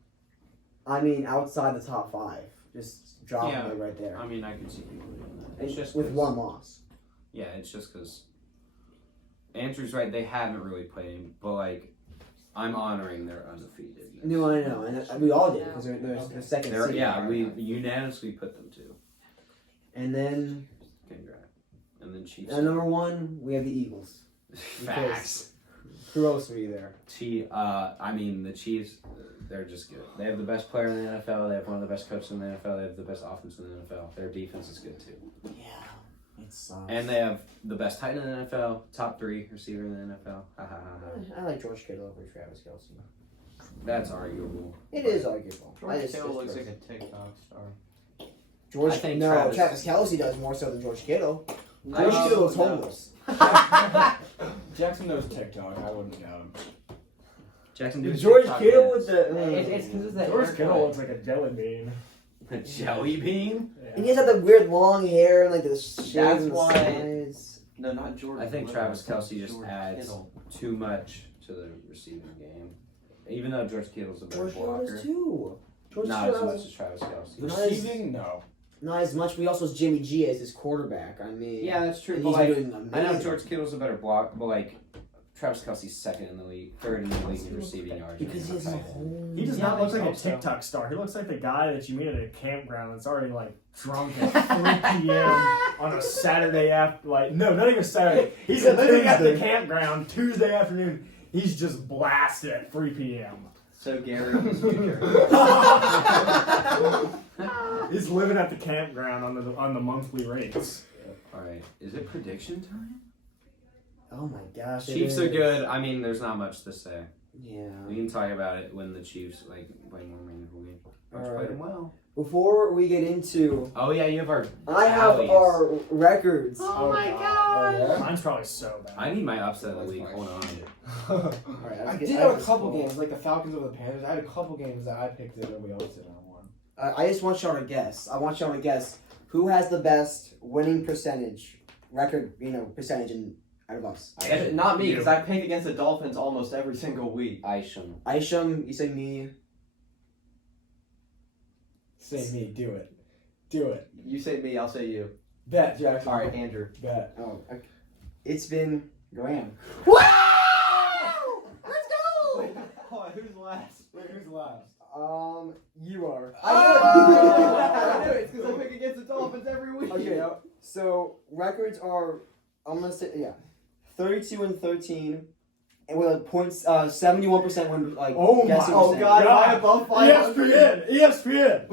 outside the top 5. Just drop Yeah. them right there. I mean, I can see people doing that. It's just with 'cause- one loss. Yeah, it's just because Andrew's right. They haven't really played him, but like I'm honoring their undefeatedness. No, I know, and we all did because they're the second They're, seed. yeah, we unanimously put them to. And then Congrats. And then Chiefs. at number 1 we have the Eagles. Facts. Who else are you there? I mean the Chiefs. They're just good. They have the best player in the NFL. They have one of the best coaches in the NFL. They have the best offense in the NFL. Their defense is good too. Yeah, it sucks. And they have the best tight end in the NFL. Top 3 receiver in the NFL. Ha ha ha ha. I like George Kittle over Travis Kelce. That's arguable. It is arguable. George Kittle looks like a TikTok star. George. I think no, Travis- Travis Kelce does more so than George Kittle. No, George Kittle is no. homeless. Jackson knows TikTok. I wouldn't doubt him. Jackson Duke. George Kittle with the It's because of that. George Kittle looks like a jelly bean. A jelly bean. and he has like the weird long hair and like the shades That's on the why- sides. No, not George. I think Kittle. Travis Kelce just George adds Kittle. too much to the receiving game. Even though George Kittle's a better George Kittle blocker, does too. George not Kittle as has- much as Travis Kelce. Not as- Receiving? No. Not as much, but he also has Jimmy G as his quarterback. I mean, Yeah, that's true. and But he's like, doing amazing. I know George Kittle's a better block, but like Travis Kelce's second in the league, third in the league in receiving yards. because he has a whole. He does Yeah, not look like a so. TikTok star. He looks like the guy that you meet at a campground that's already like drunk at 3 p.m. on a Saturday after, like, no, not even Saturday. He's living at the campground Tuesday afternoon. He's just blasted at 3 p.m. So Gary is future. He's living at the campground on the monthly rates. All right, is it prediction time? Oh my gosh. it Chiefs are is. good. I mean, there's not much to say. Yeah. We can talk about it when the Chiefs like play more meaningful game. Which All played right. them well. Before we get into, Oh yeah, you have our. I have tallies. our records. Oh my god. Mine's probably so bad. I need my upset of the week. Hold on. Alright, I get- did I have a just couple pulled- games, like the Falcons over the Panthers. I had a couple games that I picked that nobody else did on one. I just want y'all to guess. I want y'all to guess who has the best winning record, percentage out of us. And not me, You. because I pick against the Dolphins almost every single week. Isham. Isham, you say me. Say me. Do it. Do it. You say me, I'll say you. Bet, Jackson. All right, Andrew. Bet. Oh, okay. It's been Graham. Hold on, who's last? Wait, who's last? You are. I knew it. It's because I pick against the Dolphins every week. Okay, so records are, I'm gonna say, 32-13, and with a points, 71% when Oh my- guessing Oh percentage. God, am I above 500? ESPN.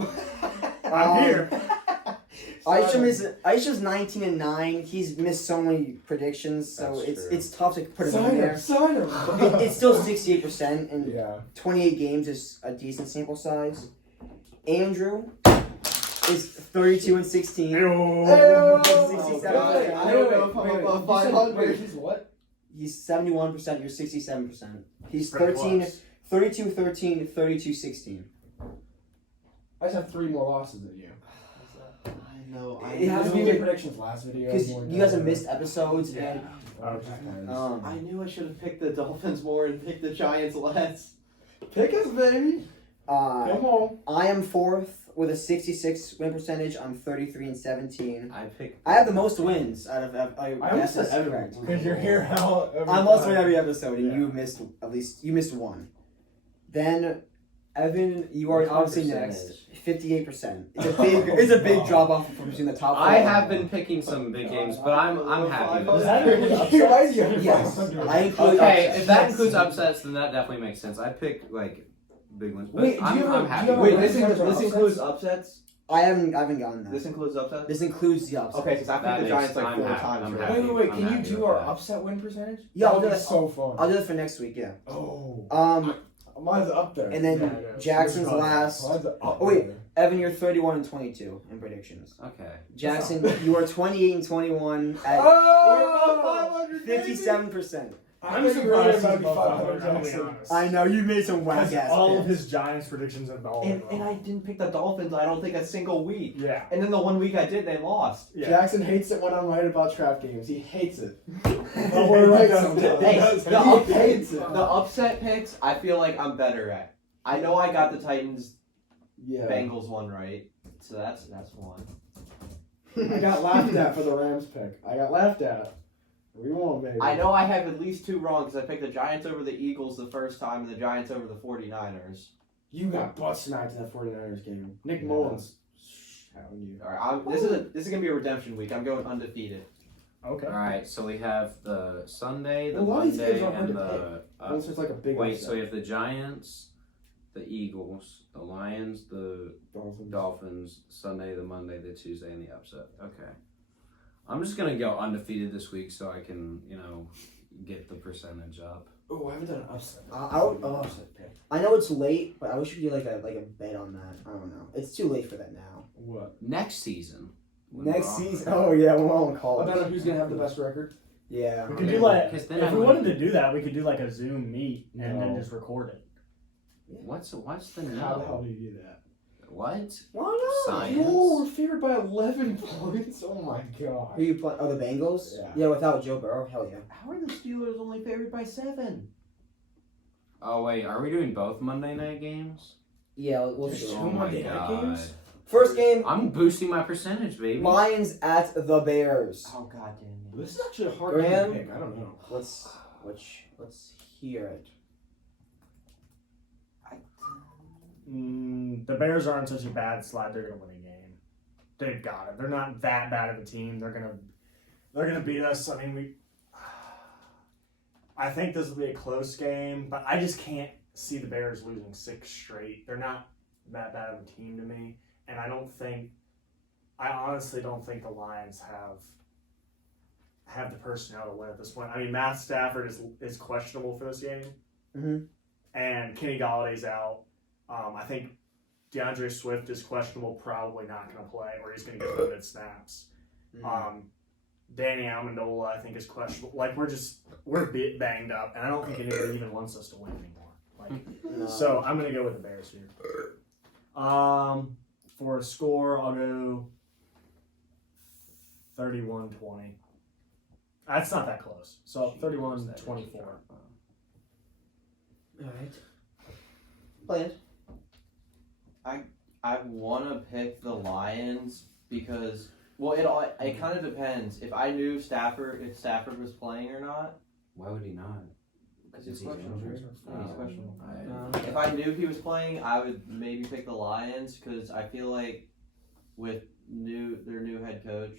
I'm here. Aisha's 19-9. He's missed so many predictions, so That's true. it's tough to put him in Sign there. him. Sign him. It's still 68%, and Yeah. 28 games is a decent sample size. Andrew is 32-16. Ew. 67%. I don't know if I'm above 500. He's what? He's 71%, you're 67%. He's Pretty 32-13, 32-16. I just have 3 more losses than you. I know. It has to be the the- predictions last video. Because you guys have missed episodes, Yeah. Okay. and I knew I should have picked the Dolphins more and picked the Giants less. Pick us, baby. Come on. I am 4th with a 66 win percentage. I'm 33-17. I I have the most wins out of I almost said every correct. Because you're here how I'm also in every episode, and Yeah. you missed one. Then, Evan, you are What's my obviously percentage? next. 58%. It's a big drop off from between the top. I four. have been picking some big games, but I'm happy with Is that. that really upside? Yes. I include Okay, upsets. if that includes upsets, then that definitely makes sense. I picked like big ones, but Wait, do I'm you have- happy. do you have- with Wait, it. this includes upsets? I haven't gotten that. This includes upsets? This includes the upsets. Okay, because I That picked the makes- Giants like I'm 4 happy. times. I'm already. happy. Wait, I'm can you happy do with our that. upset win percentage? Yeah, I'll That do would be that. so fun. I'll do it for next week. Yeah. Oh. Mine's up there. And then Yeah, yeah. Jackson's last. Mine's up Oh, wait. there. Evan, you're 31-22 in predictions. Okay. Jackson, you are 28-21 at Oh! 57%. I'm surprised about 500. I'm being honest. I know you made some whack Because ass all of picks. his Giants predictions have all And I didn't pick the Dolphins, I don't think, a single week. Yeah. And then the 1 week I did, they lost. Yeah. Jackson hates it when I'm right about trap games. He hates it. But we're right sometimes. Hey, He hates it. The upset picks, I feel like I'm better at. I know I got the Titans Yeah. Bengals one right, so that's one. I got laughed at for the Rams pick. I got laughed at. We won, baby. I know I have at least 2 wrong because I picked the Giants over the Eagles the first time and the Giants over the 49ers. You got butt sniped in that 49ers game. Nick Yeah. Mullins. Having you. All right, this is gonna be a redemption week. I'm going undefeated. Okay. All right, so we have the Sunday, the A lot of these Monday, games are hard and to the. Unless it's like a big Wait, upset. so we have the Giants, the Eagles, the Lions, the Dolphins. Dolphins, Sunday, the Monday, the Tuesday, and the upset. Okay. I'm just gonna go undefeated this week so I can, get the percentage up. Oh, I haven't done an upset. Upset pick. I know it's late, but I wish we could do like a bet on that. I don't know. It's too late for that now. What? Next season. when Next we're on season. there. Oh yeah, we're all in I college. don't know who's gonna have the best record. Yeah. We could do like, Because then if we I'm- wanted to do that, we could do like a Zoom meet and then No. just record it. What's the How the hell no? do you do that? What? Why not? Science. No, we're favored by 11 points. Oh my Who god. you play? Oh, the Bengals. Yeah. Without Joe Burrow, hell yeah. How are the Steelers only favored by 7? Oh wait, are we doing both Monday night games? Yeah, we'll There's see. two Oh my Monday night god. games? First game, I'm boosting my percentage, baby. Lions at the Bears. Oh god damn it. This is actually a hard Graham? game to pick. I don't know. Let's hear it. The Bears aren't such a bad slide. They're gonna win a game. They've got it. They're not that bad of a team. They're gonna beat us. I mean, I think this will be a close game, but I just can't see the Bears losing 6 straight. They're not that bad of a team to me, and I honestly don't think the Lions have the personnel to win at this point. I mean, Matt Stafford is questionable for this game, Mhm. and Kenny Galladay's out. I think DeAndre Swift is questionable, probably not going to play, or he's going to get limited snaps. Danny Amendola, I think, is questionable. Like, we're a bit banged up, and I don't think anybody even wants us to win anymore. No. So I'm going to go with the Bears here. For a score, I'll go 31-20. That's not that close. So 31-24. All right. Play it. I want to pick the Lions because it kind of depends. If I knew Stafford was playing or not, Why would he not? because Is he's he questionable. injured? He's questionable. I- If I knew he was playing, I would maybe pick the Lions because I feel like with their new head coach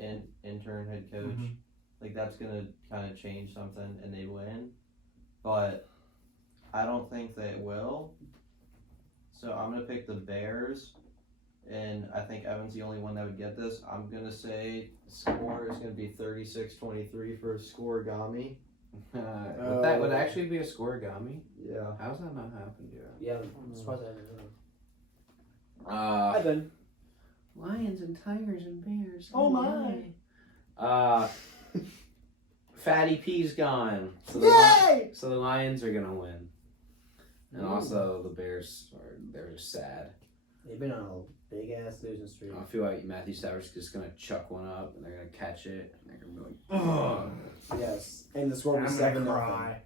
and intern head coach, like that's gonna kind of change something and they win. But I don't think they will. So I'm gonna pick the Bears, and I think Evan's the only one that would get this. I'm gonna say score is gonna be 36-23 for Scorigami. Would that would actually be a scoregami? Yeah. How's that not happened yet? Yeah, I'm surprised I didn't know. Uh, I've been. Lions and tigers and bears. Oh my. Fatty P's gone. So Yay! so the Lions are gonna win. And also the Bears they're just sad. They've been on a big ass losing streak. I feel like Matthew Stafford's just gonna chuck one up and they're gonna catch it and they're gonna be like, ugh. Yes, and the score I'm was gonna 7-0. cry.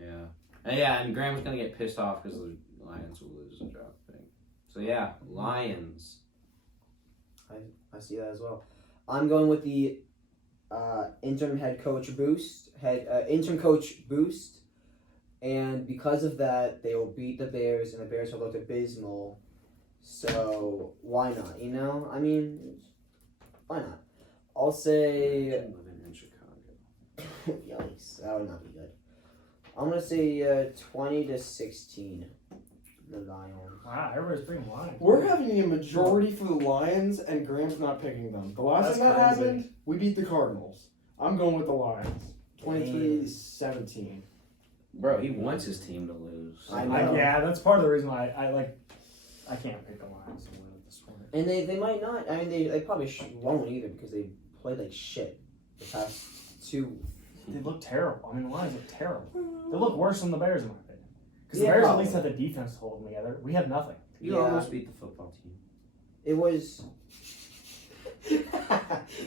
Yeah. And Graham's gonna get pissed off because the Lions will lose the draft thing. So yeah, Lions. I see that as well. I'm going with the interim coach boost, and because of that, they will beat the Bears, and the Bears have looked abysmal. So why not? You know, I mean, why not? I'll say, Living in Chicago. yikes, that would not be good. I'm gonna say 20-16. The Lions. Wow, everybody's pretty Lions. We're having a majority for the Lions, and Graham's not picking them. The last That's time that crazy. happened, we beat the Cardinals. I'm going with the Lions. 23-17. Bro, he wants his team to lose. I know. Yeah, that's part of the reason why I can't pick the Lions to win at this point. And they might not. I mean, they probably won't either because they played like shit the past two. They look terrible. I mean, the Lions look terrible. They look worse than the Bears, in my opinion. Because Yeah, the Bears at probably. least had the defense to hold them together. We had nothing. You Yeah. almost beat the football team. It was.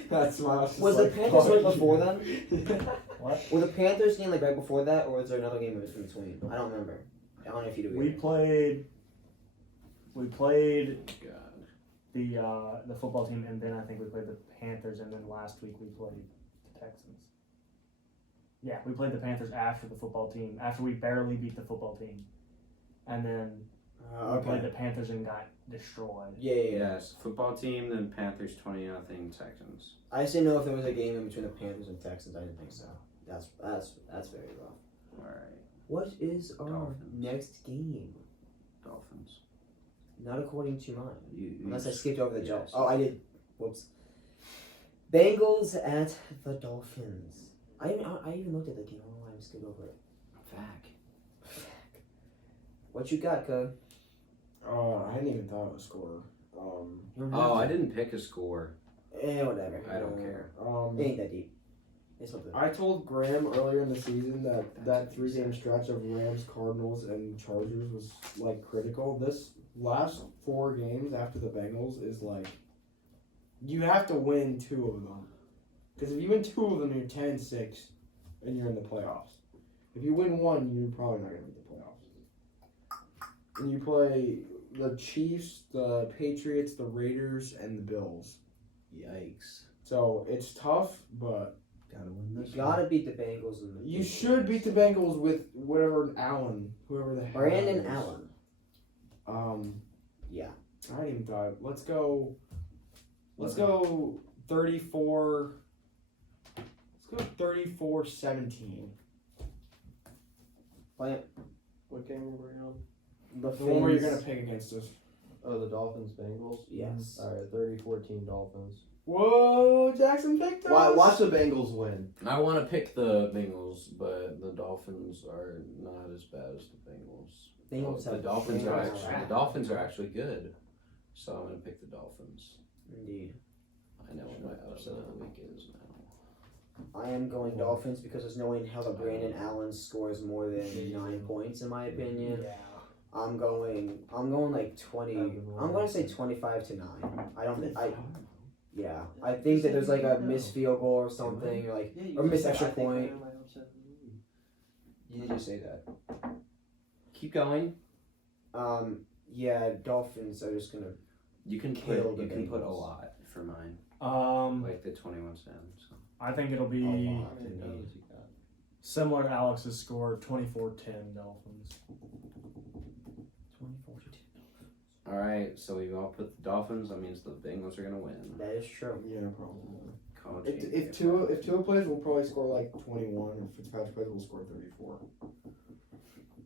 That smile. Was the Panthers right before them? What? Were the Panthers game like right before that, or was there another game in between? I don't remember. I don't know if you do. We played God. the football team, and then I think we played the Panthers, and then last week we played the Texans. Yeah, we played the Panthers after the football team, after we barely beat the football team, and then we played the Panthers and got destroyed. Yeah. Yes, football team, then Panthers 20-0 Texans. I just didn't know if there was a game in between the Panthers and Texans. I didn't think so. That's very rough. All right, What is our Dolphins. next game? Dolphins. Not according to mine. You Unless I skipped over the yes. Dolphins. Oh, I did. Whoops. Bengals at the Dolphins. I even looked at the game. I don't know why I skipped over it. Fuck. What you got, Code? I hadn't even thought of a score. Oh, I didn't pick a score. Whatever. I don't care. It ain't that deep. It's something. I told Graham earlier in the season that 3-game stretch of Rams, Cardinals, and Chargers was like critical. This last 4 games after the Bengals is like you have to win 2 of them. Because if you win 2 of them, you're 10-6 and you're in the playoffs. If you win 1, you're probably not going to make the playoffs. And you play the Chiefs, the Patriots, the Raiders, and the Bills. Yikes. So it's tough, but Gotta win You gotta beat the Bengals. And the you should beat the Bengals with whoever the hell Brandon it is. Allen. Yeah. I hadn't even thought. Let's go 34. Let's go 34-17. What game were we on? The The one where you're Fins- gonna pick against us. Oh, the Dolphins Bengals. Yes. All right, 30-14 Dolphins. Whoa, Jackson picked us. Watch the Bengals win. I want to pick the Bengals, but the Dolphins are not as bad as the Bengals. Bengals the have Dolphins are Bengals actually have- the Dolphins are actually good, so I'm gonna pick the Dolphins. Indeed. I know what my upset of the week is now. I am going Dolphins because there's no way in hell that Brandon Allen scores more than 9 points in my opinion. Yeah. I'm going like 20. I'm going to say 25-9. I think that there's like a missed field goal or something, or like or missed extra point. You did just say that. Keep going. Yeah, Dolphins are just gonna. You can Kill put the you can put a Bengals. lot for mine, like the 21 cents. I think it'll be How many O's you got? similar to Alex's score, 24-10 Dolphins. 24 to 2. All right, so we all put the Dolphins. That means the Bengals are gonna win. That is true. Yeah, probably. College If, game. if Tua plays, we'll probably score like 21. If Fitzpatrick plays, we'll score 34.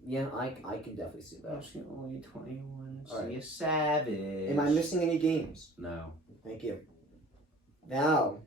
Yeah, I can definitely see that. That's only 21. All right. See a savage. Am I missing any games? No. Thank you. Now,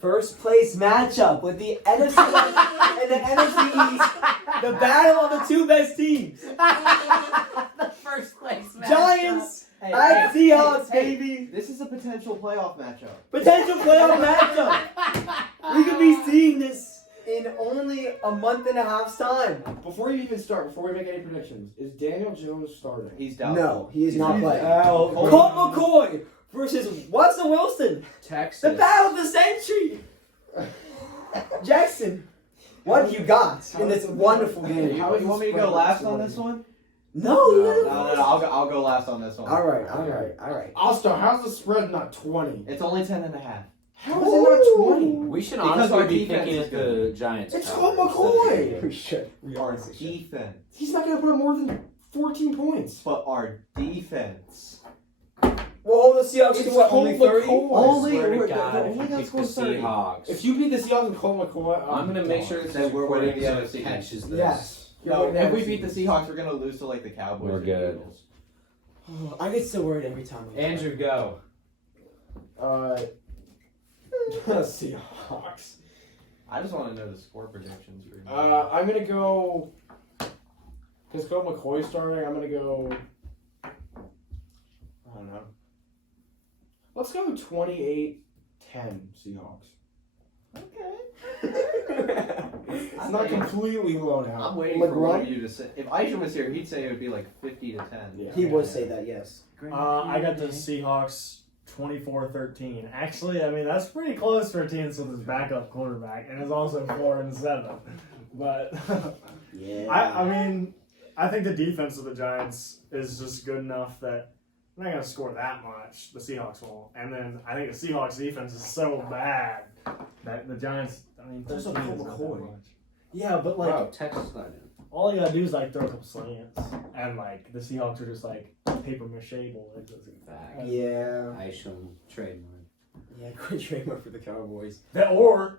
first place matchup with the NFC West and the NFC East. The battle of the two best teams. The first place Giants Hey, at hey, Seahawks, hey, baby. This is a potential playoff matchup. Potential playoff matchup. We could be seeing this in only a month and a half's time. Before you even start, before we make any predictions, is Daniel Jones starting? He's doubtful. No, he is not He's playing. Oh, Colt McCoy versus Russell Wilson. Texas. The battle of the century. Jackson, what do you got in this wonderful game? You want me to go last on this one? No, you No, gotta I'll go last on this one. All right. I'll start. How's the spread not 20? It's only 10.5. How is it not 20? We should Because honestly our be defense thinking is of the Giants. It's cover Colt McCoy. We should. Our defense. He's not going to put up more than 14 points. But our defense. Well, hold the Seahawks to It's what? Colt Only 30? McCoy. Only- Swear to we're- God, the if only you guy pick the scores 30. Seahawks, If you beat the Seahawks and Colt McCoy, I'm gonna make sure that Then this we're recording winning the so NFC. it catches this. Yes. No, if we beat the Seahawks, we're gonna lose to like the Cowboys. We're and good. Eagles. Oh, I get so worried every time. Andrew, go. Seahawks. I just want to know the score predictions for you. I'm going to go. Because Colt McCoy's starting, I'm going to go. I don't know. Let's go 28-10 Seahawks. It's not completely blown out. I'm waiting for one LeBron? of you to say. If Aisha was here, he'd say it would be like 50-10. Yeah. He would say that, yes. I got the Seahawks 24-13. Actually, I mean that's pretty close for a team with his backup quarterback, and it's also 4-7. But Yeah. I mean, I think the defense of the Giants is just good enough that they're not gonna score that much. The Seahawks won't, and then I think the Seahawks defense is so bad that the Giants. I mean, There's 13 no is not McCoy. that much. Yeah, but like Wow, Texas not in. all you gotta do is like throw a couple slants, and like the Seahawks are just like paper mache bullets. Fact. Yeah. Isham trademark. Yeah, quit trademark for the Cowboys. Or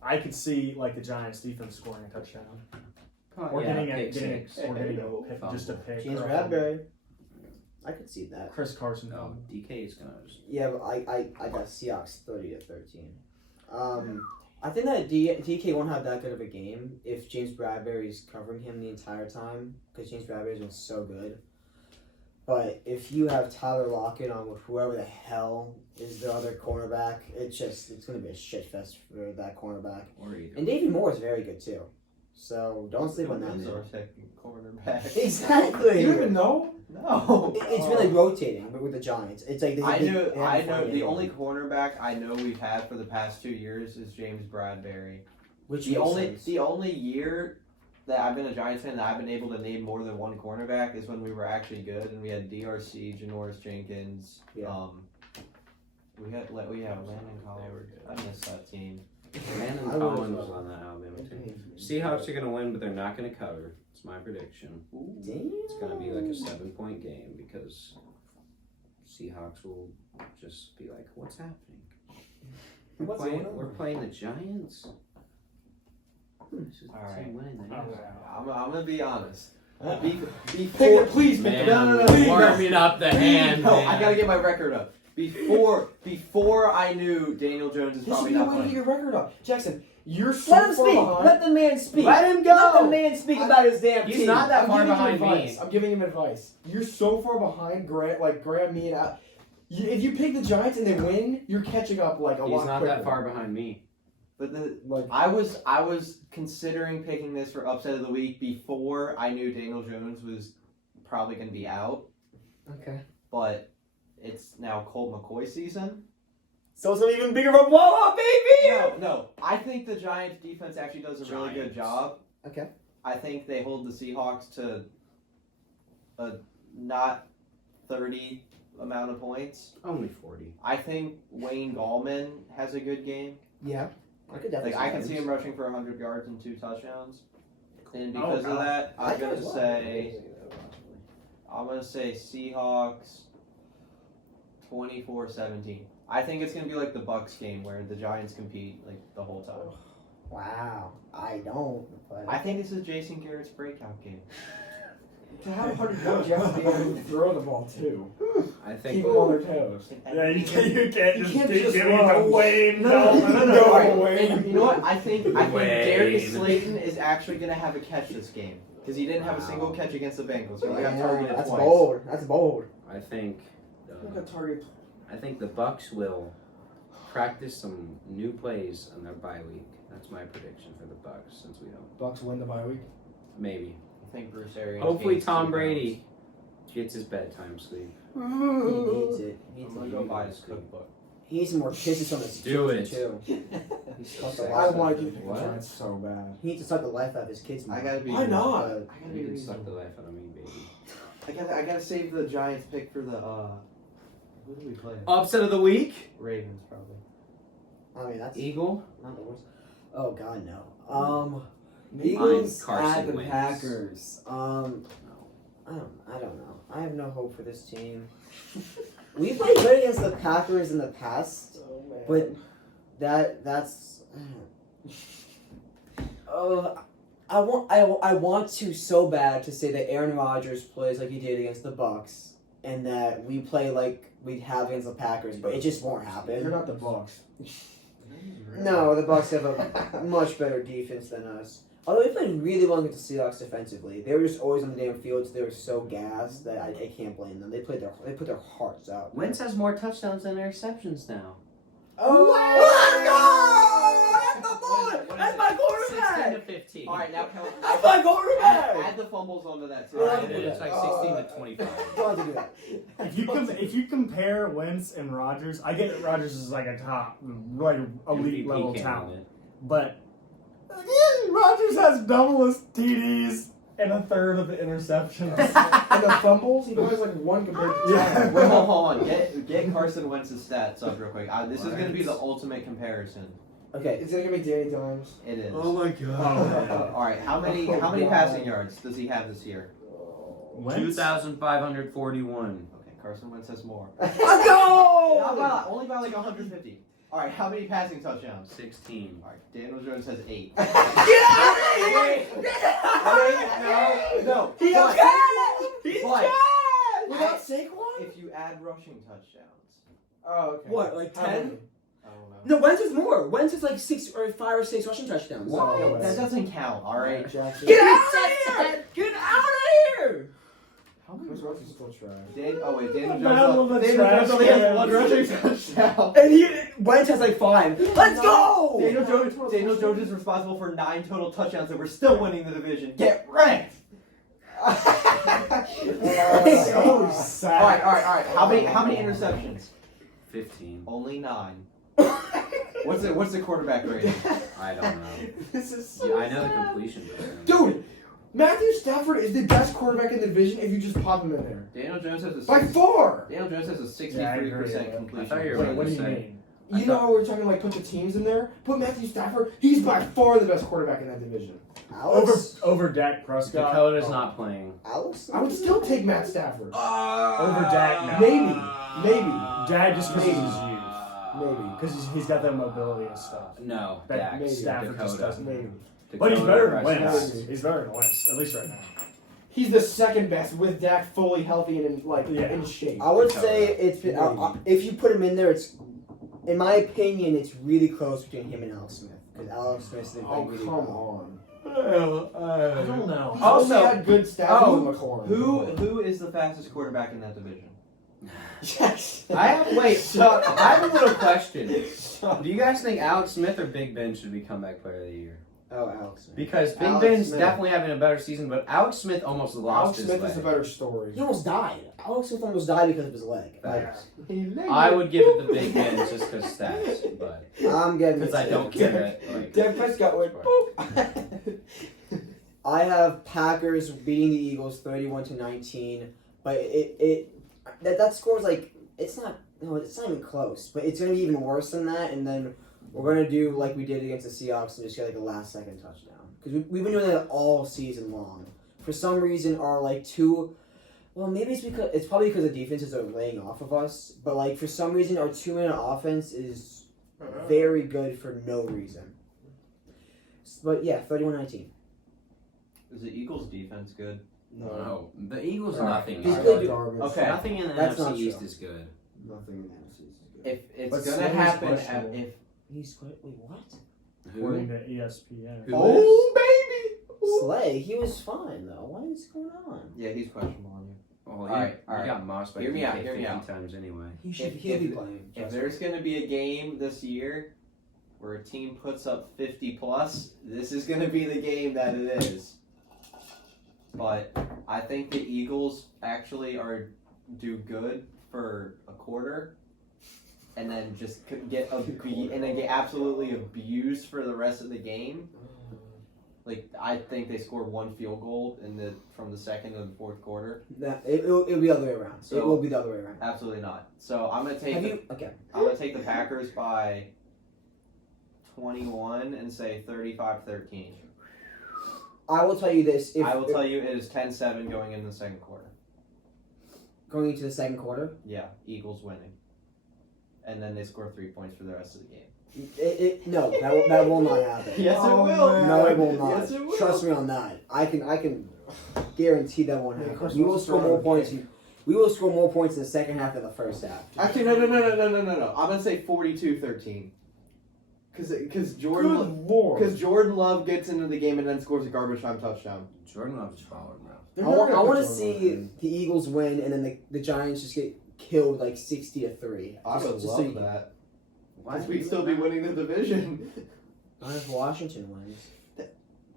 I could see like the Giants defense scoring a touchdown, or Yeah, getting a pick getting six. a, or getting a pick, just a pick. James or a Bradbury. I could see that. Chris Carson. No, DK is gonna. Just, Yeah, but I got Seahawks 30-13. I think that DK won't have that good of a game if James Bradbury's covering him the entire time because James Bradbury's been so good. But if you have Tyler Lockett on with whoever the hell is the other cornerback, it's gonna be a shit fest for that cornerback. or either. And Davey Moore is very good too. So don't sleep on that Who's man. our second quarterback? Exactly. You don't even know? No. It's really rotating, but with the Giants, it's like I know. they haven't found The anyone. only cornerback I know we've had for the past 2 years is James Bradbury. Which The makes only sense. the only year that I've been a Giants fan that I've been able to name more than one cornerback is when we were actually good and we had DRC, Janoris Jenkins. Yeah. We had Landon Collins. I miss that team. Landon I would've Collins thought- was on that Alabama team. Seahawks are gonna win, but they're not gonna cover. It's my prediction. Damn. It's gonna be like a 7-point game because Seahawks will just be like, "What's happening? What's going on?" We're playing the Giants." This is All right. team winning the Okay. I'm gonna be honest. Before, Pick it, please, Man, no, please. warming up the hand. No, man. I gotta get my record up. Before I knew Daniel Jones is This probably is the not way to get playing. your record up. Jackson, you're so Let him far speak. behind. Let the man speak. Let him go. Let the man speak about his damn He's team. not that I'm far giving him behind advice. me. I'm giving him advice. You're so far behind Graham, me, and Al. If you pick the Giants and they win, you're catching up like a lot He's not quicker. that far behind me. But Like, I was considering picking this for upset of the week before I knew Daniel Jones was probably gonna be out. Okay. But it's now Colt McCoy season. So it's an even bigger of a blow up, baby. No. I think the Giants defense actually does a really good Giants. job. Okay. I think they hold the Seahawks to not 30 amount of points. Only 40. I think Wayne Gallman has a good game. Yeah, I could definitely. Like I can see him rushing for 100 yards and 2 touchdowns. And Oh, because of God. that, I I'm can gonna as well. say Seahawks 24-17. I think it's gonna be like the Bucks game where the Giants compete like the whole time. Wow, I don't. But I think this is Jason Garrett's breakout game. To have 100 yards, you have to be able to throw the ball too. I Keep think them on their toes. Yeah, you can't You just can't keep just giving run. to Wayne. No. All right, Wayne. and you know what? I think Darius Wayne. Slayton is actually gonna have a catch this game because he didn't have a single Wow. catch against the Bengals. He only got Yeah, targeted that's twice. bold. That's bold. I think Look at target. I think the Bucks will practice some new plays on their bye week. That's my prediction for the Bucks since we don't. Bucks win the bye week. Maybe. I think Bruce Arians. Hopefully gains Tom 2 Brady gets his bedtime sleep. He needs it. He pounds. needs, I'm gonna go buy his cookbook. he needs some more kisses on his Do kids, it. too. He's so I sexy. I want to give the What? Giants so bad. He needs to suck the life out of his kids. I more. gotta be. Why not? I gotta You be can reasonable. suck the life out of me, baby. I gotta save the Giants pick for the who do we play? Upset of the week. Ravens probably. I mean, that's Eagle. not the worst. Oh God, no. Eagles At the wins. Packers. I don't know. I have no hope for this team. We played good against the Packers in the past, Oh man. but that's. I want to so bad to say that Aaron Rodgers plays like he did against the Bucks, and that we play like we have against the Packers, but it just won't happen. You're not the Bucks. No, the Bucks have a much better defense than us. Although they played really well against the Seahawks defensively, they were just always on the damn field. So they were so gassed that I can't blame them. They put their hearts out. Wentz has more touchdowns than interceptions now. Oh, let's go! That's the boy! That's my 16 quarterback! to 15. All right, now count. That's my quarterback! Add the fumbles onto that too. Yeah, Alright, it's like 16 to 25. Don't have to do that. If you compare Wentz and Rodgers, I get that Rodgers is like a top, like elite MVP level candidate. talent, but again, Rodgers has double his TDs and a third of the interceptions. And the fumbles, he only has like one compared to Yeah. Wait, hold on. Get Carson Wentz's stats up real quick. This is gonna be the ultimate comparison. Okay. Is it gonna be Danny Dimes? It is. my Oh, All right, how many Oh, God. passing yards does he have this year? Wentz? 2,541. Okay, Carson Wentz has more. Let's go! Only by like 150. All right, how many passing touchdowns? 16. All right, Daniel Jones has 8. Get out of here! Get out of here! No. He's but- trash! He's but- trash! Without Saquon? If you add rushing touchdowns, Oh, okay. What, like How 10? many? I don't know. No, Wentz is more. Wentz is like 5 or 6 rushing touchdowns. What? No way. That doesn't count. All right. Jackson. Get out of here! Get out of here! How many? Chris Wentz is still trash. Daniel Battle of Jones. the Daniel Jones only has trash one cans. rushing touchdown. And Wentz has like 5. Let's go! Daniel Jones is responsible for 9 total touchdowns, and we're still winning the division. Get wrecked. So sad. All right. How many interceptions? 15. Only 9. What's the quarterback rating? I don't know. This is Yeah, I know the completion percentage. Dude, Matthew Stafford is the best quarterback in the division if you just pop him in there. Daniel Jones has a By far! Daniel Jones has a 63% Yeah, I agree, yeah. completion. I thought you were Wait, about what to do you say. mean? You know how we're talking like put the teams in there? Put Matthew Stafford. He's by far the best quarterback in that division. Alex? Over Dak Prescott. Dakota's not playing. Alex? I would still take Matt Stafford. Over Dak now. Maybe. Dak just because of his Maybe. youth. Maybe. Because he's got that mobility and stuff. No, That Dak. maybe. Stafford just Dakota. doesn't. Maybe. But he's better than Prescott. Wentz. Maybe. He's better than Wentz, at least right now. He's the second best with Dak fully healthy and Yeah. in shape. I would Dakota. say if you put him in there, it's, in my opinion, it's really close between him and Alex Smith. Because Alex Smith did Oh, really come well. on. I don't know. He Also- only had good stats with McLaurin. Who is the fastest quarterback in that division? Yes. I have a little question. Do you guys think Alex Smith or Big Ben should be comeback player of the year? Oh, Alex Smith. Because Big Alex Ben's Smith. definitely having a better season, but Alex Smith almost lost Alex his Smith leg. is the better story. He almost died. Alex Smith almost died because of his leg. Facts. Yeah. I would give it to Big Ben just because stats, but I'm getting because I don't care that. Like, Dak Prescott went boop. I have Packers beating the Eagles 31-19. but that score's like it's not even close, but it's gonna be even worse than that, and then we're gonna do like we did against the Seahawks and just get like a last second touchdown because we've been doing that all season long. For some reason, our like two. Well, maybe it's probably because the defenses are laying off of us, but like for some reason, our 2-minute offense is very good for no reason. But yeah, 31-19. Is the Eagles' defense good? No, the Eagles All right. nothing. He's is good. good. Okay. Nothing in the That's NFC not East true. is good. Nothing in the NFC is good. If it's But gonna Slay's happen, questionable. if He's quite. Wait, what? According Who? to ESPN. Who Oh, baby! Slay, he was fine though. What is going on? yeah, he's questionable on you. Well, Alright, he alright. got mossed by Hear me out, DK hear me 50 out. times anyway. He'll If- be playing. If trust me. there's gonna be a game this year where a team puts up 50 plus, this is gonna be the game that it is. But I think the Eagles actually do good for a quarter, and then just get absolutely abused for the rest of the game. Like I think they scored one field goal from the second to the fourth quarter. Nah, it'll be the other way around. So- it will be the other way around. Absolutely not. So I'm gonna take Have you? Okay. I'm gonna take the Packers by 21 and say 35-13. I will tell you this. I will tell you it is 10-7 going into the second quarter. Going into the second quarter. Yeah, Eagles winning. And then they score 3 points for the rest of the game. No, that will not happen. Yes, Oh, it will. man. No, it will not. Yes, it will. Trust me on that. I can guarantee that won't Yeah, happen. Chris We will Wilson's score throwing more a points. game. We will score more points in the second half than the first half. Actually, no. I'm gonna say 42-13. Because Jordan Good lord. Jordan Love gets into the game and then scores a garbage time touchdown. Jordan Love's baller, bro. They're I never want gonna put to Jordan see Love in. the Eagles win and then the Giants just get killed like 60-3. I would Just so love you- that. Why Because we'd still be winning the division. Not if Washington wins.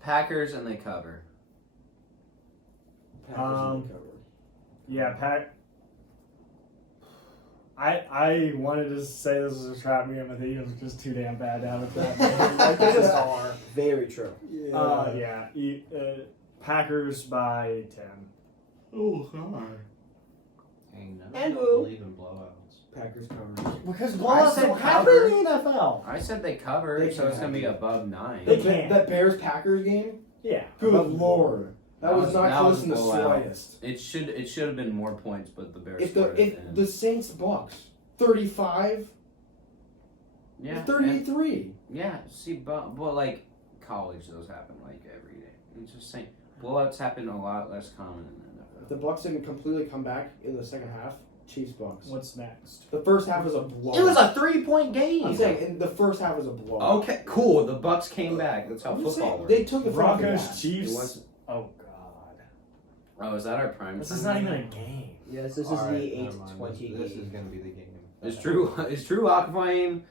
Packers and they cover. Packers in the cover. Yeah, I wanted to say this was a trap game, but the Eagles are just too damn bad to have a trap game. Like, they just are. Very true. Packers by 10. Oh, God. Dang, none of And them who? believe in blowouts. Packers cover. Because blowouts blowouts don't don't happen happen in in the NFL. I said they cover, They so it's can't. gonna be above 9. They can't. That Bears Packers game. Yeah. Good above- lord. That was not close was in the blowout. slightest. It should have been more points, but the Bears. If scored the at if the end. the Saints Bucks 35 yeah, and- 33. yeah. See, but like college, those happen like every day. It's just saying blowouts happen a lot less common in the If NFL. the Bucks didn't completely come back in the second half, Chiefs Bucks. What's next? The first half was a blowout. It was a 3-point game. I'm saying in the first half was a blowout. Okay, cool. The Bucks came back. That's how I'm just football saying, works. they took the fucking Broncos, ass. It Chiefs. wasn't- Oh, God. Oh, is that our prime? This time is not even now? a game. Yes, this is Alright, the never mind. 8-20 This is game. gonna be the game. Is Drew Aquaplane?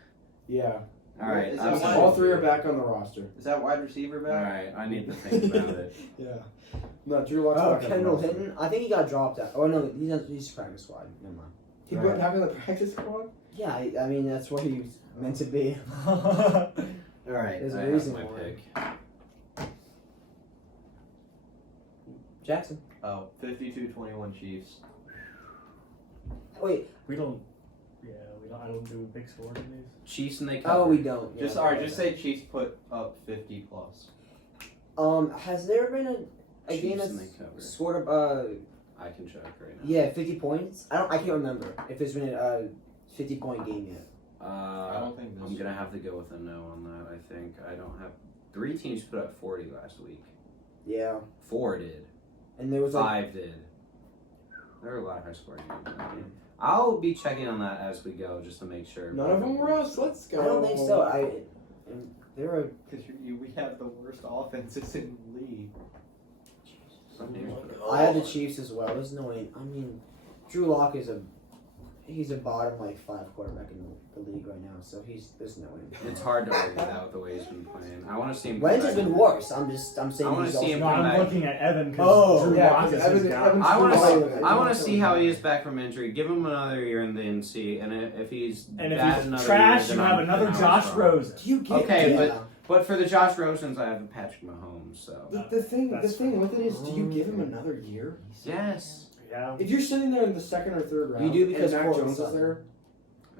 Yeah. All right, Is I'm that sorry. why- All three are back on the roster. Is that wide receiver All back? right, I need to think about it. Yeah. No, Drew Lock's Oh, back on the Kendall roster. Hinton. I think he got dropped out. Oh no, he's practice squad. Never mind. He went back on the practice squad? Yeah, I mean that's where he was meant to be. All right, There's a I have reason my why. pick. Jackson. Oh, 52-21 Chiefs. Wait. We don't. Yeah, we don't. I don't do big score in these. Chiefs and they cover. Oh, we don't. Just Yeah, alright, just say Chiefs put up 50 plus. Has there been a game Chiefs and they that's cover. scored I can check right now. yeah 50 points? I can't remember if there's been a 50-point game yet. I don't think this. I'm gonna have to go with a no on that. I think I don't have. 3 teams put up 40 last week. Yeah, 4 did. and there was like 5 did. There were a lot of high scoring games in that game. I'll be checking on that as we go just to make sure. None of them were us. Let's go. I don't think so. There are Because we have the worst offenses in the league. Some teams put up- I had the Chiefs as well. There's no way. I mean, Drew Lock he's a bottom like 5 quarterback in the league right now, so there's no way. It's hard to argue that with the way he's been playing. I want to see him. Wentz come has back. been worse. I'm saying I wanna he's see also him No, come I'm back. looking at Evan because Oh, Drew yeah, Lock because is his Evan- guy. Evan's I want to. Oh, I want to see how he is back from injury. Give him another year and then see. And if he's And if bad he's another trash, year, you then have I'm- another then I was Josh wrong. Rosen. Do you get Okay, yeah. But for the Josh Rosens, I have Patrick Mahomes. So the thing That's with it is, do you fine. give him another year? yes. Yeah. If you're sitting there in the second or third round, You do because and Mac Portland's Jones is sucking. there.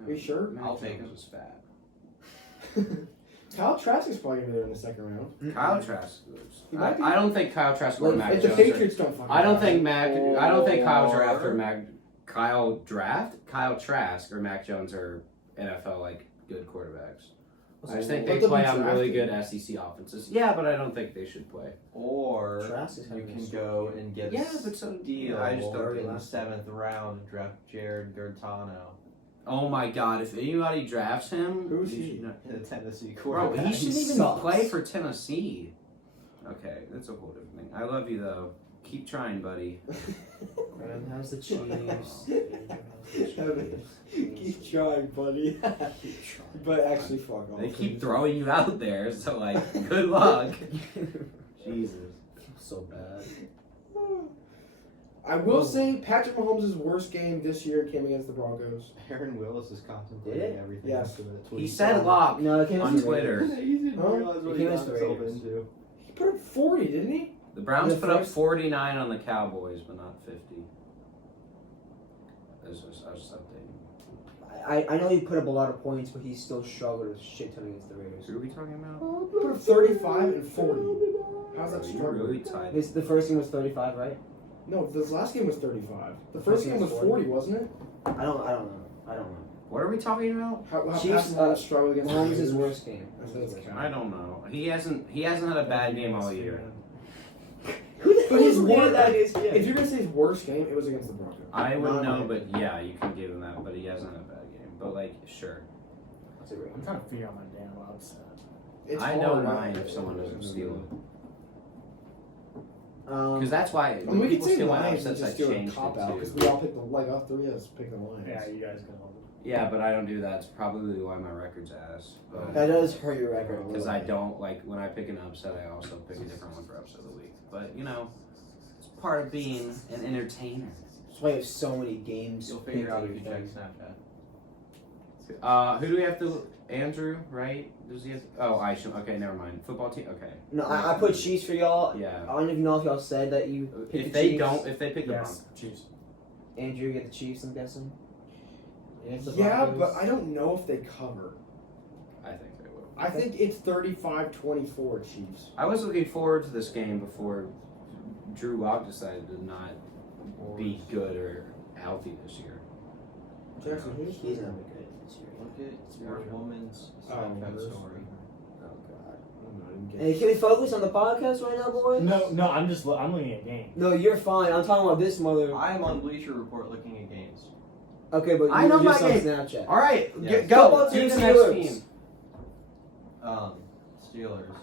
Are you sure? Mac I'll take Jones him. is fat. Kyle Trask is probably gonna be there in the second round. Kyle Trask. He might be. I don't think Kyle Trask or Like, Mac if the Jones. Patriots don't fucking. I don't have think him. Mac. I don't think Kyle Draft or Or- Mac. Kyle Trask or Mac Jones are NFL like good quarterbacks. I just think Let they them play be on really drafted. good SEC offenses. Yeah, but I don't think they should play. Or Trask is you having a can strong go year. and get Yeah, a but so deal I just don't in think the 7th round and draft Jared Gertano Oh my God! If anybody drafts him, Who's you he? should not- in the Tennessee Bro, quarterback. he shouldn't even sucks. play for Tennessee. Okay, that's a whole different thing. I love you though. Keep trying, buddy. Graham has the Chiefs. Keep trying, buddy. But actually, fuck off. They keep throwing you out there, so like, good luck. Jesus. So bad. I will say Patrick Mahomes' worst game this year came against the Broncos. Aaron Willis is contemplating Did it? everything. Yes. after that tweet. He said lock No, it came on against the Twitter. Raiders. He didn't Huh? realize what He he came got against the himself Raiders. into. He put up 40, didn't he? The Browns The put up first- 49 on the Cowboys, but not 50. I was just updating. I know he put up a lot of points, but he still struggled a shit ton against the Raiders. Who are we talking about? He put up 35 and 40. How's that Bro, struggle? you're really tight. The first game was 35, right? No, this last game was 35. The first game was 40, wasn't it? I don't know. What are we talking about? How Chiefs, Patrick Mahomes struggled against the Mahomes' Raiders? worst game. That's his count. I don't know. He hasn't had a bad game all year. But his worst, that is? if you're gonna say his worst game, it was against the Broncos. I wouldn't Not know, mine. but yeah, you can give him that. But he hasn't had a bad game. But like, sure. That's a great I'm trying to figure out my damn upset. It's I know hard. mine if someone doesn't steal it. one. Because that's why I mean, when we could people say steal my Lions and upsets, I just do a changed cop it out because too. we all picked the all three of us picked the Lions. Yeah, you guys can hold it. Yeah, but I don't do that. It's probably why my record's ass. That does hurt your record a Because little I bit. don't like when I pick an upset, I also pick a different one for upset of the week. But you know, it's part of being an entertainer. That's why you have so many games. You'll figure picked out in if you your check thing. Snapchat. Who do we have to? Andrew, right? Does he have? Oh, Isham. Okay, never mind. Football team. Okay. No, I put Chiefs for y'all. Yeah. I don't even know if y'all said that you picked If the they Chiefs. don't, if they pick the Yes, Broncos, Chiefs. Andrew, you get the Chiefs, I'm guessing. Against the Yeah, Broncos? but I don't know if they cover. I think they will. I think it's 35-24 Chiefs. I was looking forward to this game before Drew Lock decided to not be good or healthy this year. Jackson, who's He's not been good this year. Look at your woman's Oh, Snapchat hers. story. Oh god. I'm not even Hey, can we focus on the podcast right now, boys? No, I'm looking at games. No, you're fine. I'm talking about this mother. I am on Bleacher Report looking at games. Okay, but I you know were just my on game. Snapchat. All right, Yes. go. Football Do team the Steelers. next team. Steelers.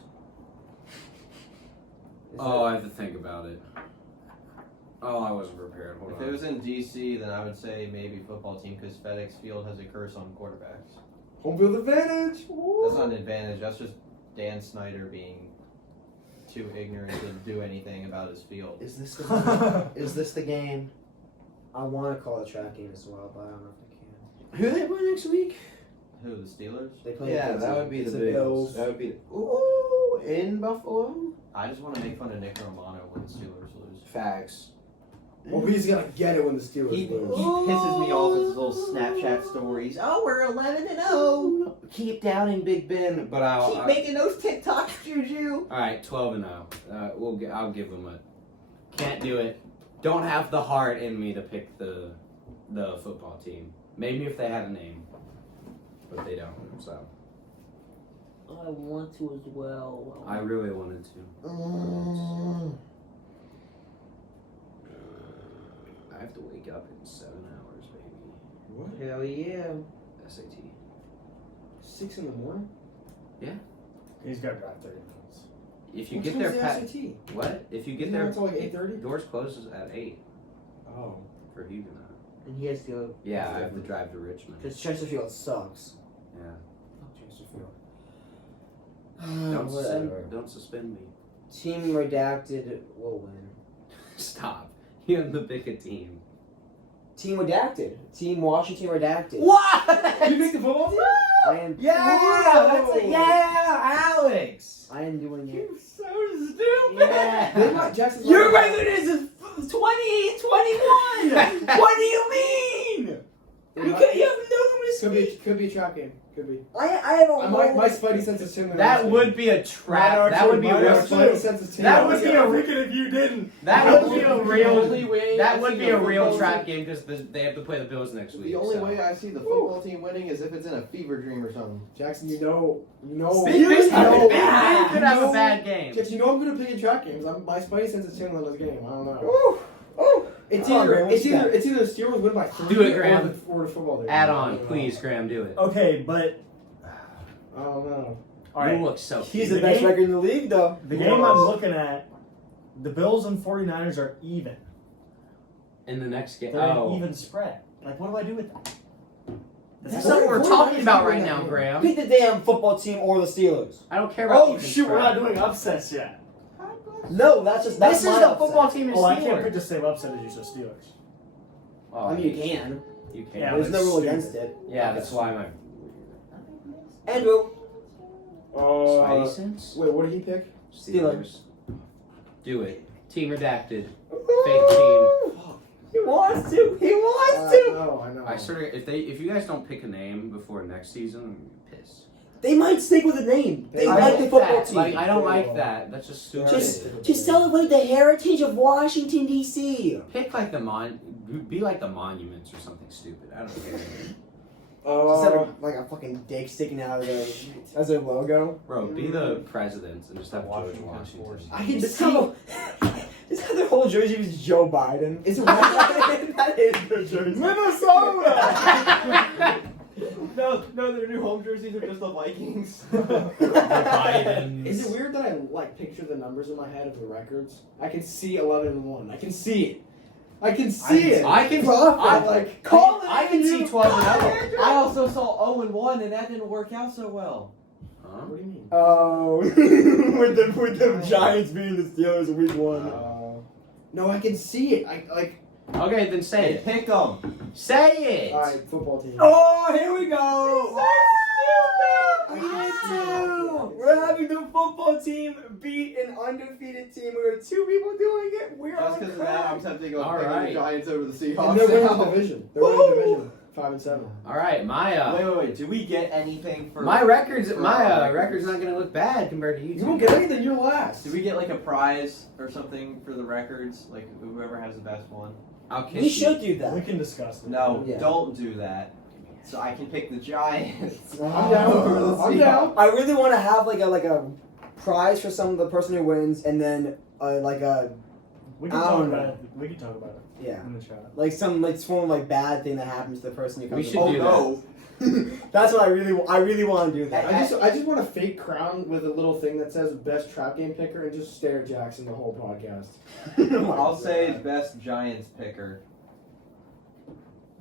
Oh, I have to think about it. Oh, I wasn't prepared. Hold If on. it was in DC, then I would say maybe football team because FedEx Field has a curse on quarterbacks. home field advantage. That's not an advantage. That's just Dan Snyder being too ignorant to do anything about his field. Is this the Is this the game? I want to call a track game as well, but I don't know if I can. Who they play next week? Who, the Steelers? They play Yeah, against that the- would be it's the the Bills. Bills. That would be. Ooh, in Buffalo. I just want to make fun of Nick Romano when the Steelers lose. Facts. Well, he's gonna get it when the Steelers He lose. pisses me off with his little Snapchat stories. Oh, we're 11-0. Keep doubting Big Ben, but I'll. making those TikToks, Juju. All right, 12-0. I'll give them a. Can't do it. Don't have the heart in me to pick the football team. Maybe if they had a name, but they don't. So I want to as well. I really wanted to. I have to wake up in 7 hours, baby. What? Hell yeah. SAT. 6 in the morning? He's got to drive 30 minutes. If you What get time's there the past SAT? what? If you get Isn't there that until like 8:30? doors closes at 8 Oh. for Huguenot. And he has to go. Yeah, I have to drive to Richmond. Because Chesterfield sucks. Yeah. Fuck Chesterfield. Don't don't suspend me. Team Redacted will win. Stop. You have to pick a team. Team Redacted. Team Washington Redacted. What? You picked the football team? I am. Alex. I am doing it. so stupid. Yeah. They might Jackson's You're like- making this 2021! What do you mean? You have no numerous Could be a trap game. Could be. I have a My spidey sense is tingling. That would be a trap. That would be a My real. spidey sense is tingling. That would be a real. if you didn't. That would be a The real. only way That I would see be the a real football trap team- game because they have to play the Bills next week. The only so. way I see the football team winning is if it's in a fever dream or something. Jackson, you know. Big Ben know- could have a know- bad game. Jackson, you know I'm good at picking trap games. My spidey sense is tingling on this game. I don't know. Ooh, ooh. It's Come on, either Graham, it's what you either it's either the Steelers win by 3 Do it, Graham. or the football team. Add I on, don't know. please, Graham. Do it. Okay, but I don't know. all right. You look so. He's The the best game- record in the league, though. The game I'm looking at, the Bills and 49ers are even. in the next game. They're an Oh, even spread. Like, what do I do with that? that's not what we're talking about right now, Graham. Pick the damn football team or the Steelers. I don't care about. Oh even shoot, we're spread. not doing upsets yet. No, that's This my is the upset. football team. Oh, I Is can't pick Steelers. the same upset as you said Steelers. Oh, I mean, you can. You can. Yeah, There's no that's rule stupid. against it. Yeah, that's why my Andrew. Spidey sense. Wait, what did he pick? Steelers. Do it. Team redacted. Fake team. He wants to. He wants to. I know. I sort of if you guys don't pick a name before next season, I'm gonna be pissed. They might stick with a name. They I like don't the football that. team. Like, I don't like that. That's just stupid. Just celebrate the heritage of Washington D.C. pick like the be like the monuments or something stupid. I don't care. Just have like a fucking dick sticking out of their as their logo. Bro, be the president and just have George Washington Washington. Force. I can Just see. have their whole jersey was Joe Biden. Is it That is their jersey. Minnesota? No, their new home jerseys are just the Vikings. Biden. Is it weird that I like picture the numbers in my head of the records? I can see 11-1. I can see it. I can see it. I can. I I, like. Call it. I can see 12-0. I also saw 0-1, and that didn't work out so well. Huh? What do you mean? Oh, with the Giants beating the Steelers in week 1. No, I can see it. I like. Okay, then say Hey, it. pick them. Say it. All right, football team. Oh, here we go. I We're having the football team beat an undefeated team. We were 2 people doing it. We're Just on because of that, I'm tempted to go All pick right. the Giants over the Seahawks. And they're winning now. the division. They're winning the division. 5-7. All right, my Wait. Do we get anything for my record's for my our record's not gonna look bad compared to you. You won't get anything. You're last. Do we get like a prize or something for the records? Like whoever has the best one? I'll kiss We you. should do We that. can discuss it. No, Yeah. don't do that. So I can pick the Giants. I'm down. Over the I'm down. I really want to have like a prize for the person who wins, and then like a We can I talk don't about know. it. We can talk about it yeah. in the chat. Like some like bad thing that happens to the person who We comes. should in. do no. That's what I really want to do that. I just want a fake crown with a little thing that says best trap game picker and just stare at Jackson the whole podcast. I'll say best Giants picker.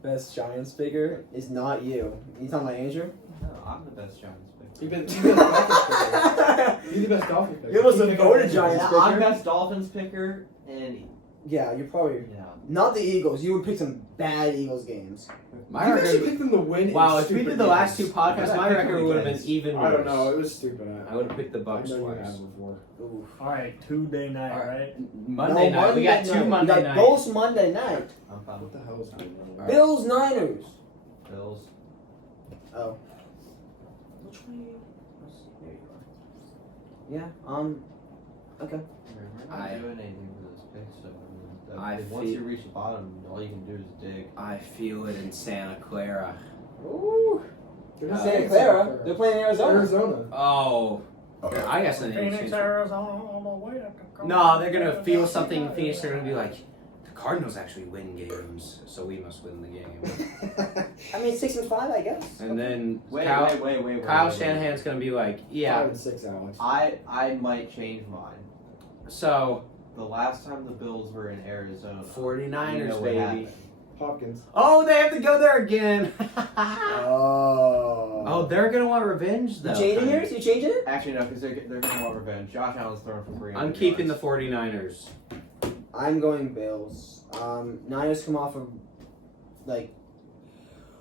Best Giants figure is not you. You talking about Andrew? No, I'm the best Giants picker. You've been the Dolphins picker. You're the best Dolphins picker. You must have You pick voted up- Giants. Yeah, picker. I'm best Dolphins picker, and Yeah, you're probably yeah. not the Eagles. You would pick some bad Eagles games. My You actually record. picked them to win. Wow, in if we stupid did the last two games. podcasts, I my picked record them would have been against- even worse. I don't know. It was stupid. I would have picked the I Bucks know you twice. have before. Ooh. All right, Tuesday night, All right? Monday No, night. We got two night. Monday We got nights. both Monday night. I'm fine What with the hell is going on? Alright. Bills Niners. Bills. Oh. Which way? There you are. Yeah. Okay. We're not doing anything for this pick, so I once feel- you reach the bottom, all you can do is dig. I feel it in Santa Clara. Ooh. They're not Santa saying Clara. They're playing Arizona. Arizona. Oh. I guess the name Phoenix, changed. Arizona, all the way up to No, they're gonna feel something in Phoenix. They're gonna be like, the Cardinals actually win games, so we must win the game. I mean 6-5, I guess. And then Wait. Kyle Shanahan's gonna be like, yeah. 5-6, Alex. I might change mine. So The last time the Bills were in Arizona, 49ers, you know what baby. happened. Hopkins. Oh, they have to go there again. Oh. Oh, they're gonna want revenge though. You changing yours? You changing it? Actually, no, because they're gonna want revenge. Josh Allen's throwing for 300 I'm keeping the yards. 49ers. I'm going Bills. Niners come off of like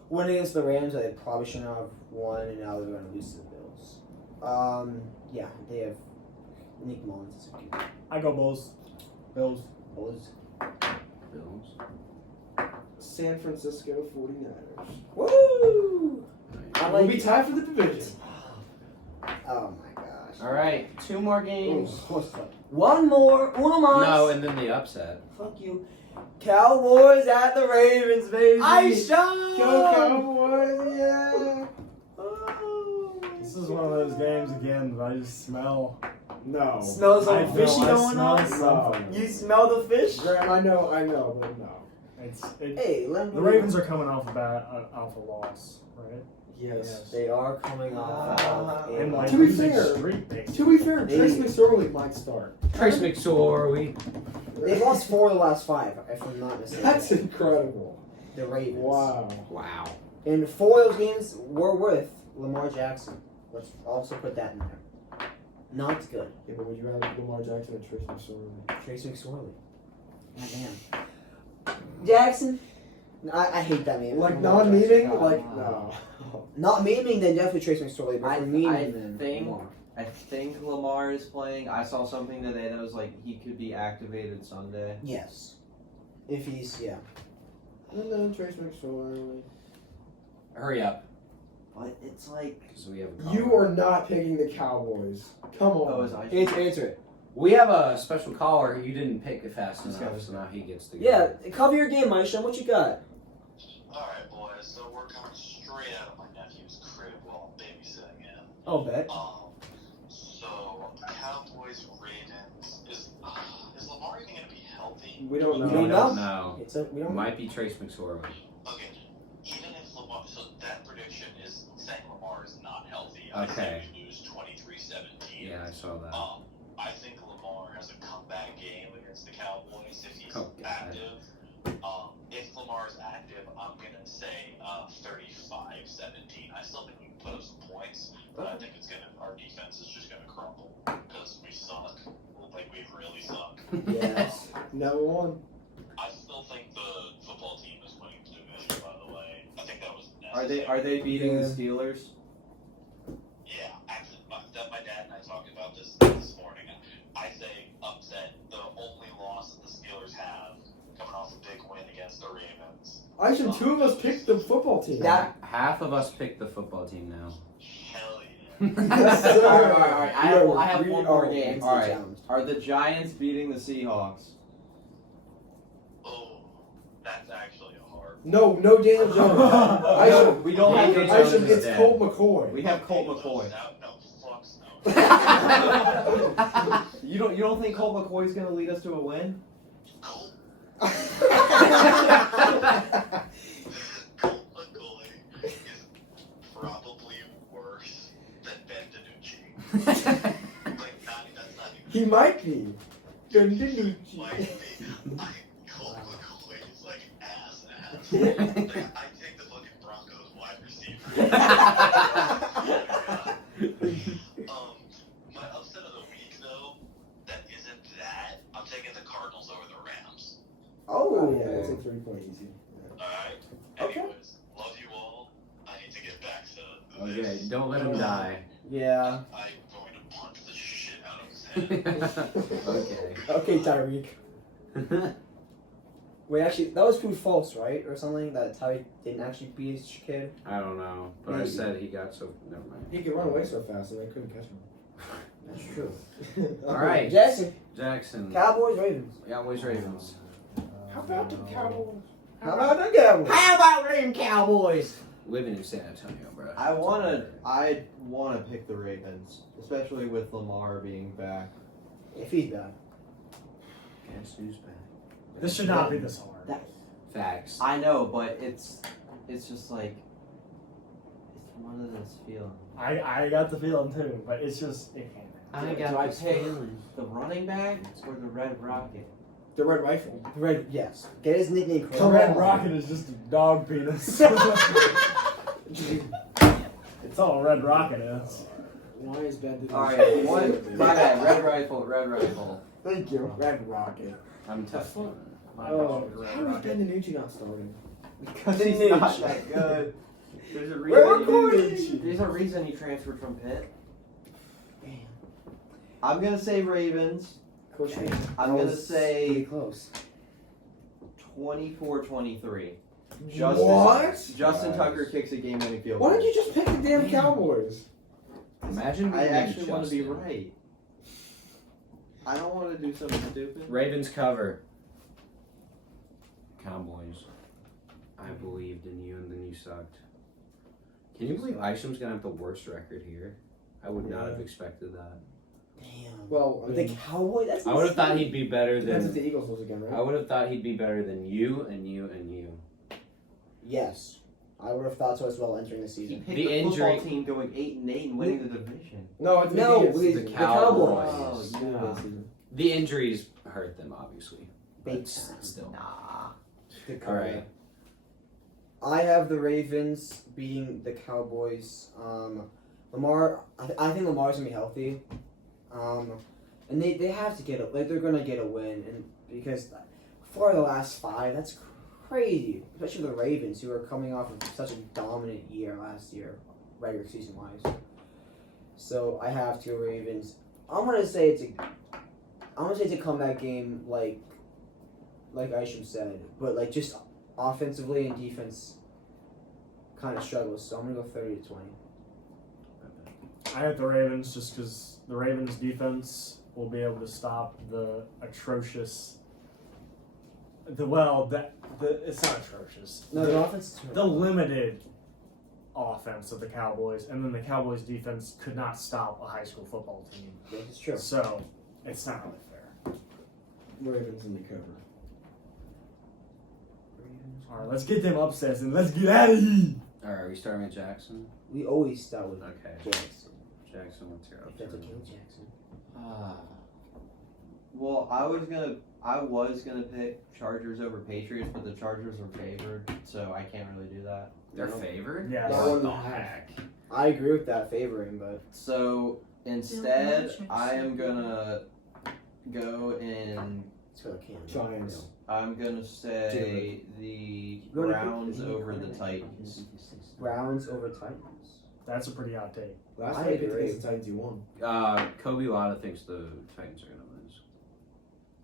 winning against the Rams that they probably shouldn't have won, and now they're going to lose to the Bills. Yeah, they have Nick Mullins. Is a good I go Bulls. Bills. Bulls. Bills. San Francisco 49ers. Woo! I We'll like be tied for the division. Oh my gosh. All right, 2 more games. What's up? One more. Uno mas. No, and then the upset. Fuck you. Cowboys at the Ravens, baby. Go Cowboys! Yeah. This is one of those games again that I just smell. No. Smells I like fishy know, I going smell on. something. You smell the fish? Graham, I know, but no. Hey, let The Ravens are coming off a loss, right? Yes. They are coming off. And like To be losing fair- streak, basically. To be fair, They- Trace McSorley might start. Trace McSorley. They've lost 4 of the last 5, if I'm not mistaken. That's incredible. The Ravens. Wow. Wow. And 4 of those games were with Lamar Jackson. Let's also put that in there. Not good. Yeah, but would you rather Lamar Jackson or Trace McSorley? Trace McSorley. Goddamn. Jackson. I hate that name. Like Lamar non-meaning? Jackson. Like, no. Not memeing, then definitely Trace McSorley. But I for memeing, think- then Lamar. I think Lamar is playing. I saw something today that was like he could be activated Sunday. Yes. If he's, yeah. And then Trace McSorley. Hurry up, But it's like because we have a You caller. are not picking the Cowboys. Come on. oh, is I Answer it. We have a special caller. You didn't pick it fast Let's enough, go. so now he gets to go. Yeah, cover your game, Maisha. What you got? Alright, boys, so we're coming straight out of my nephew's crib while I'm babysitting him. I'll bet. So, Cowboys, Ravens, is Lamar even going to be healthy? We don't know. We We don't don't know. know. It's a, we It don't. might be Trace McSorley. Okay, even if Lamar, so that prediction is saying Lamar is not healthy. Okay. I think we lose 23-17. Yeah, I saw that. I think Lamar has a comeback game against the Cowboys if he's Oh, God. active. If Lamar's active, I'm going to say 35-17. I still think we can put up some points, but I think our defense is just going to crumble because we suck. Like, we really suck. Yes. Number one. I still think the football team is winning the division, by the way. I think that was necessary. Are they beating the Yeah. Steelers? Yeah, actually, my dad and I talked about this morning. I say upset. The only loss that the Steelers have coming off a big win against the Ravens. Actually, 2 of us picked the football team. That- Half of us picked the football team now. Hell yeah. Yes, sir. All right. I have We one more are game. It's All the right. challenge. Are the Giants beating the Seahawks? Oh, that's actually a hard. No Daniel Jones. I should. We don't have Daniel Daniel Jones I should. is Jones. It's dead. Colt McCoy. We have Colt McCoy. No, fucks no. You don't think Colt McCoy's gonna lead us to a win? Colt McCoy is probably worse than Ben DiNucci. Like, that's not even. He might be. Might be. Colt McCoy is like ass. Like, I take the fucking Broncos wide receiver. My upset of the week though, that isn't that. I'm taking the Cardinals over the Rams. Oh yeah, it's a 3-point easy. Alright. Okay. Anyways, love you all. I need to get back to Okay, this. don't let him die. Yeah. I'm going to punch the shit out of his head. Okay. Okay, Tyreek. Wait, actually, that was proved false, right? Or something that Tyreek didn't actually beat his kid. I don't know, but I Maybe. said he got so. Never mind. He could run away so fast and I couldn't catch That's true. him. All right. Jackson, Jackson. Cowboys, Ravens. Cowboys, Ravens. How about the Cowboys? How about the Cowboys? How about them Cowboys? Living in San Antonio, bro. I wanna pick the Ravens, especially with Lamar being back. If he's back. Guess who's back? This should not be this hard. Facts. I know, but it's just like it's one of those feelings. I got the feeling too, but it's just it can't. I Do got I this pick feeling. the running back or the Red Rocket? The Red Rifle. Red, yes. Get his nickname correct. The Red Rocket is just a dog penis. It's all Red Rocket is. Why is Ben? All right, one. My bad. Red Rifle. Red Rifle. Thank you. Red Rocket. I'm tough. My Oh, bad, Red how is Rocket. Ben DiNucci not starting? Because he's not that good. There's a We're reason. recording! There's a reason he transferred from Pitt. I'm gonna say Ravens. Coach Lee. I'm gonna say close. 24-23. What? Justin Tucker kicks a game-winning field Why goal. didn't you just pick the damn Cowboys? Imagine I being actually want to be Justin. right. I don't want to do something stupid. Ravens cover. Cowboys. I believed in you and then you sucked. Can you believe Isham's gonna have the worst record here? I would not have expected that. Damn. Well, I The mean, Cowboy. That's I would have thought insane. he'd be better depends if than. the Eagles lose again, I right? would have thought he'd be better than you and you and you. Yes, I would have thought so as well entering the He season. picked The the football injury- team going 8-8 and winning the division. No, it's No, it's the season. Cowboys. Oh, Yeah. The injuries hurt them, obviously. Big But time. still. Nah. All right. I have the Ravens beating the Cowboys. Lamar, I think Lamar's gonna be healthy, and they have to get a they're gonna get a win, and because for the last 5, that's crazy, especially the Ravens who are coming off of such a dominant year last year, regular season wise. So I have 2 Ravens. I'm gonna say it's a comeback game, like Isham said, but like just offensively and defense kind of struggles. So I'm gonna go 30-20. I have the Ravens just because the Ravens defense will be able to stop the atrocious. It's not atrocious. No, the offense. The limited offense of the Cowboys, and then the Cowboys defense could not stop a high school football team. Yeah, it's true. So it's not really fair. Ravens in the cover. All right, let's get them upsets and let's get out of here. All right, we starting with Jackson. We always start with Okay, Jackson. Jackson, what's your If that's a upset? King Jackson. Well, I was gonna pick Chargers over Patriots, but the Chargers are favored, so I can't really do that. They're favored? Yeah. What the 1.5. heck? I agree with that favoring, but So instead, I am gonna go and it's for the King. Giants. I'm gonna say the Go to Browns pick- over the Titans. Browns over Titans. That's a pretty hot take. Last I time I picked agree. against the Titans, you won. Kobe Lotta thinks the Titans are gonna lose.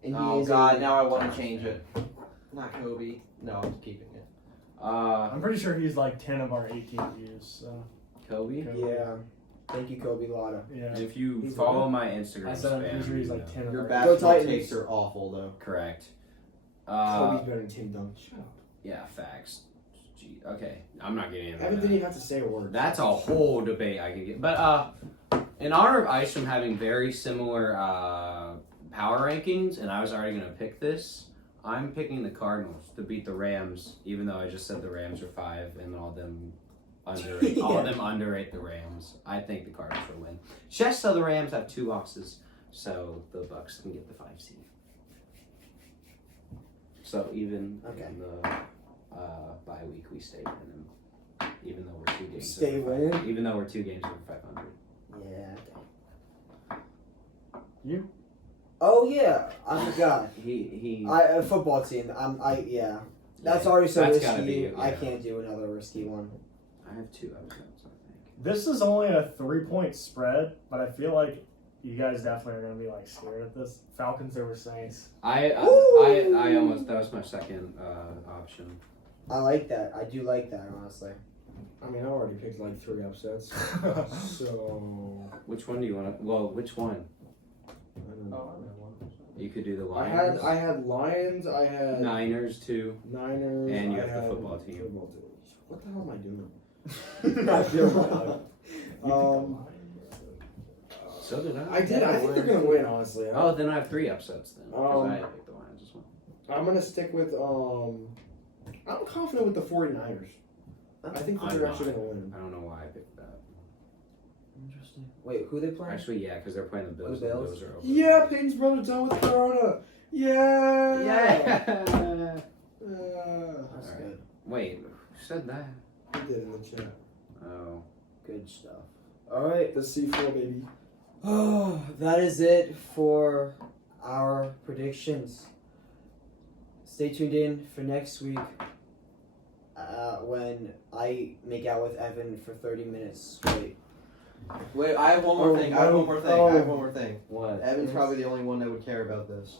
And he Oh is God! a- Now I want to change it. Not Kobe. No, I'm keeping it. I'm pretty sure he's like 10 of our 18 views. So Kobe. Yeah. Thank you, Kobe Lotta. yeah. If you He's follow winning. my Instagram I said I'm spam, pretty sure he's you like know. 10 of Your our basketball Titans. takes are awful though. Correct. Kobe's better than Tim Duncan. Shut up. Yeah, facts. Gee, okay, I'm not getting into Evan that. didn't even have to say a word. That's a whole debate I could get. But in honor of Isham having very similar power rankings, and I was already going to pick this, I'm picking the Cardinals to beat the Rams, even though I just said the Rams are 5 and all of them underrate the Rams. I think the Cardinals will win. Just so the Rams have 2 losses, so the Bucks can get the 5 seed. So even Okay. in the bye week, we stay winning, even though we're 2 games. Stay over winning? 500. Even though we're 2 games over 500. Yeah. Okay. You? Oh yeah, I forgot. He. Football team. Yeah. That's already so That's risky. gotta be, I yeah. can't do another risky one. I have 2 upsets, I think. This is only a 3-point spread, but I feel like you guys definitely are gonna be like scared at this. Falcons over Saints. I almost, that was my second option. I like that. I do like that, honestly. I mean, I already picked like 3 upsets. So Which one do you want to? Well, which one? I don't know. You could do the I Lions. had Lions. I had Niners too. Niners. And you I have the had football team. What the hell am I doing? I feel bad. So did I. I did. I think they're gonna win. Honestly. Oh, then I have 3 upsets then. Because I picked the Lions as well. I'm gonna stick with. I'm confident with the 49ers. I think that I'm they're not. actually gonna win. I don't know why I picked that. Interesting. Wait, who they playing? Actually, yeah, because they're playing the Bills. The and the Bills? Bills are over. Yeah, Peyton's brother done with Corona. Yeah. Yeah. That's Alright. good. Wait, who said that? He did in the chat. Oh. Good stuff. All right. The C4 baby. Oh, that is it for our predictions. Stay tuned in for next week when I make out with Evan for 30 minutes straight. Wait, I have one more Oh, thing. I have one more thing. oh. I have one more thing. What? Evan's Yes. probably the only one that would care about this.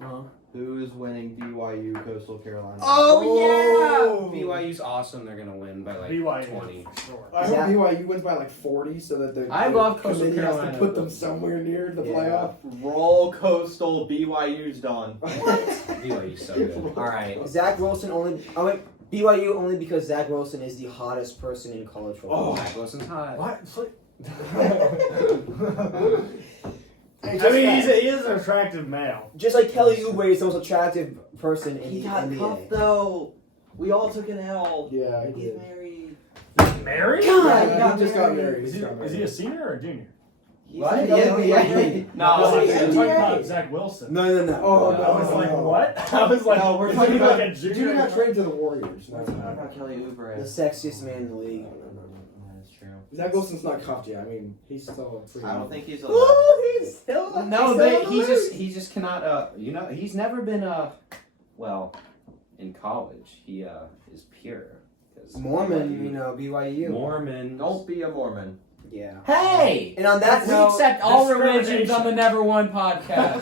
Uh-huh. Who is winning BYU Coastal Carolina? Oh, yeah! BYU's awesome. They're gonna win by like BYU 20. for sure. I Zach- hope BYU wins by like 40, so that the I love Coastal committee has Carolina. to put them somewhere near the Yeah. playoff. Roll Coastal. BYU's done. BYU's so good. All right. Zach Wilson only. Oh wait, BYU only because Zach Wilson is the hottest person in college football. Oh. Zach Wilson's hot. What? Hey, I mean, he is an attractive male. Just like Kelly Oubre is the most attractive person in He the got NBA. cuffed though. We all took an L. Yeah, I He's did. married. Married? God, Yeah, got he just got married. married. Is he a senior or a junior? What? in the NBA. No, I was he's talking NBA. about Zach Wilson. No, no, no. Oh, I was no, like, no. what? I was like, No, we're is talking he about- like a junior? Dude got traded to the Warriors. We're No, talking no, about Kelly The Oubre. sexiest man in the league. That's true. Zach Wilson's not cuffed yet. I mean, he's still pretty. I don't think he's Ooh, allowed. he's still. No, he's they, still he in the just league. he just cannot. You know, he's never been well, in college he is pure. 'Cause Mormon, you know, BYU. Mormon. Don't be a Mormon. Yeah. Hey, And on that we note, accept all religions discrimination. on the Never One podcast.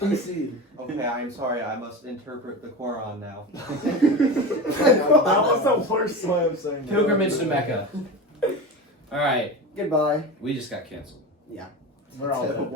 PC. Okay, I'm sorry. I must interpret the Quran now. That was the worst way of saying that. Pilgrimage to Mecca. All right, Goodbye. we just got canceled. We're all dead.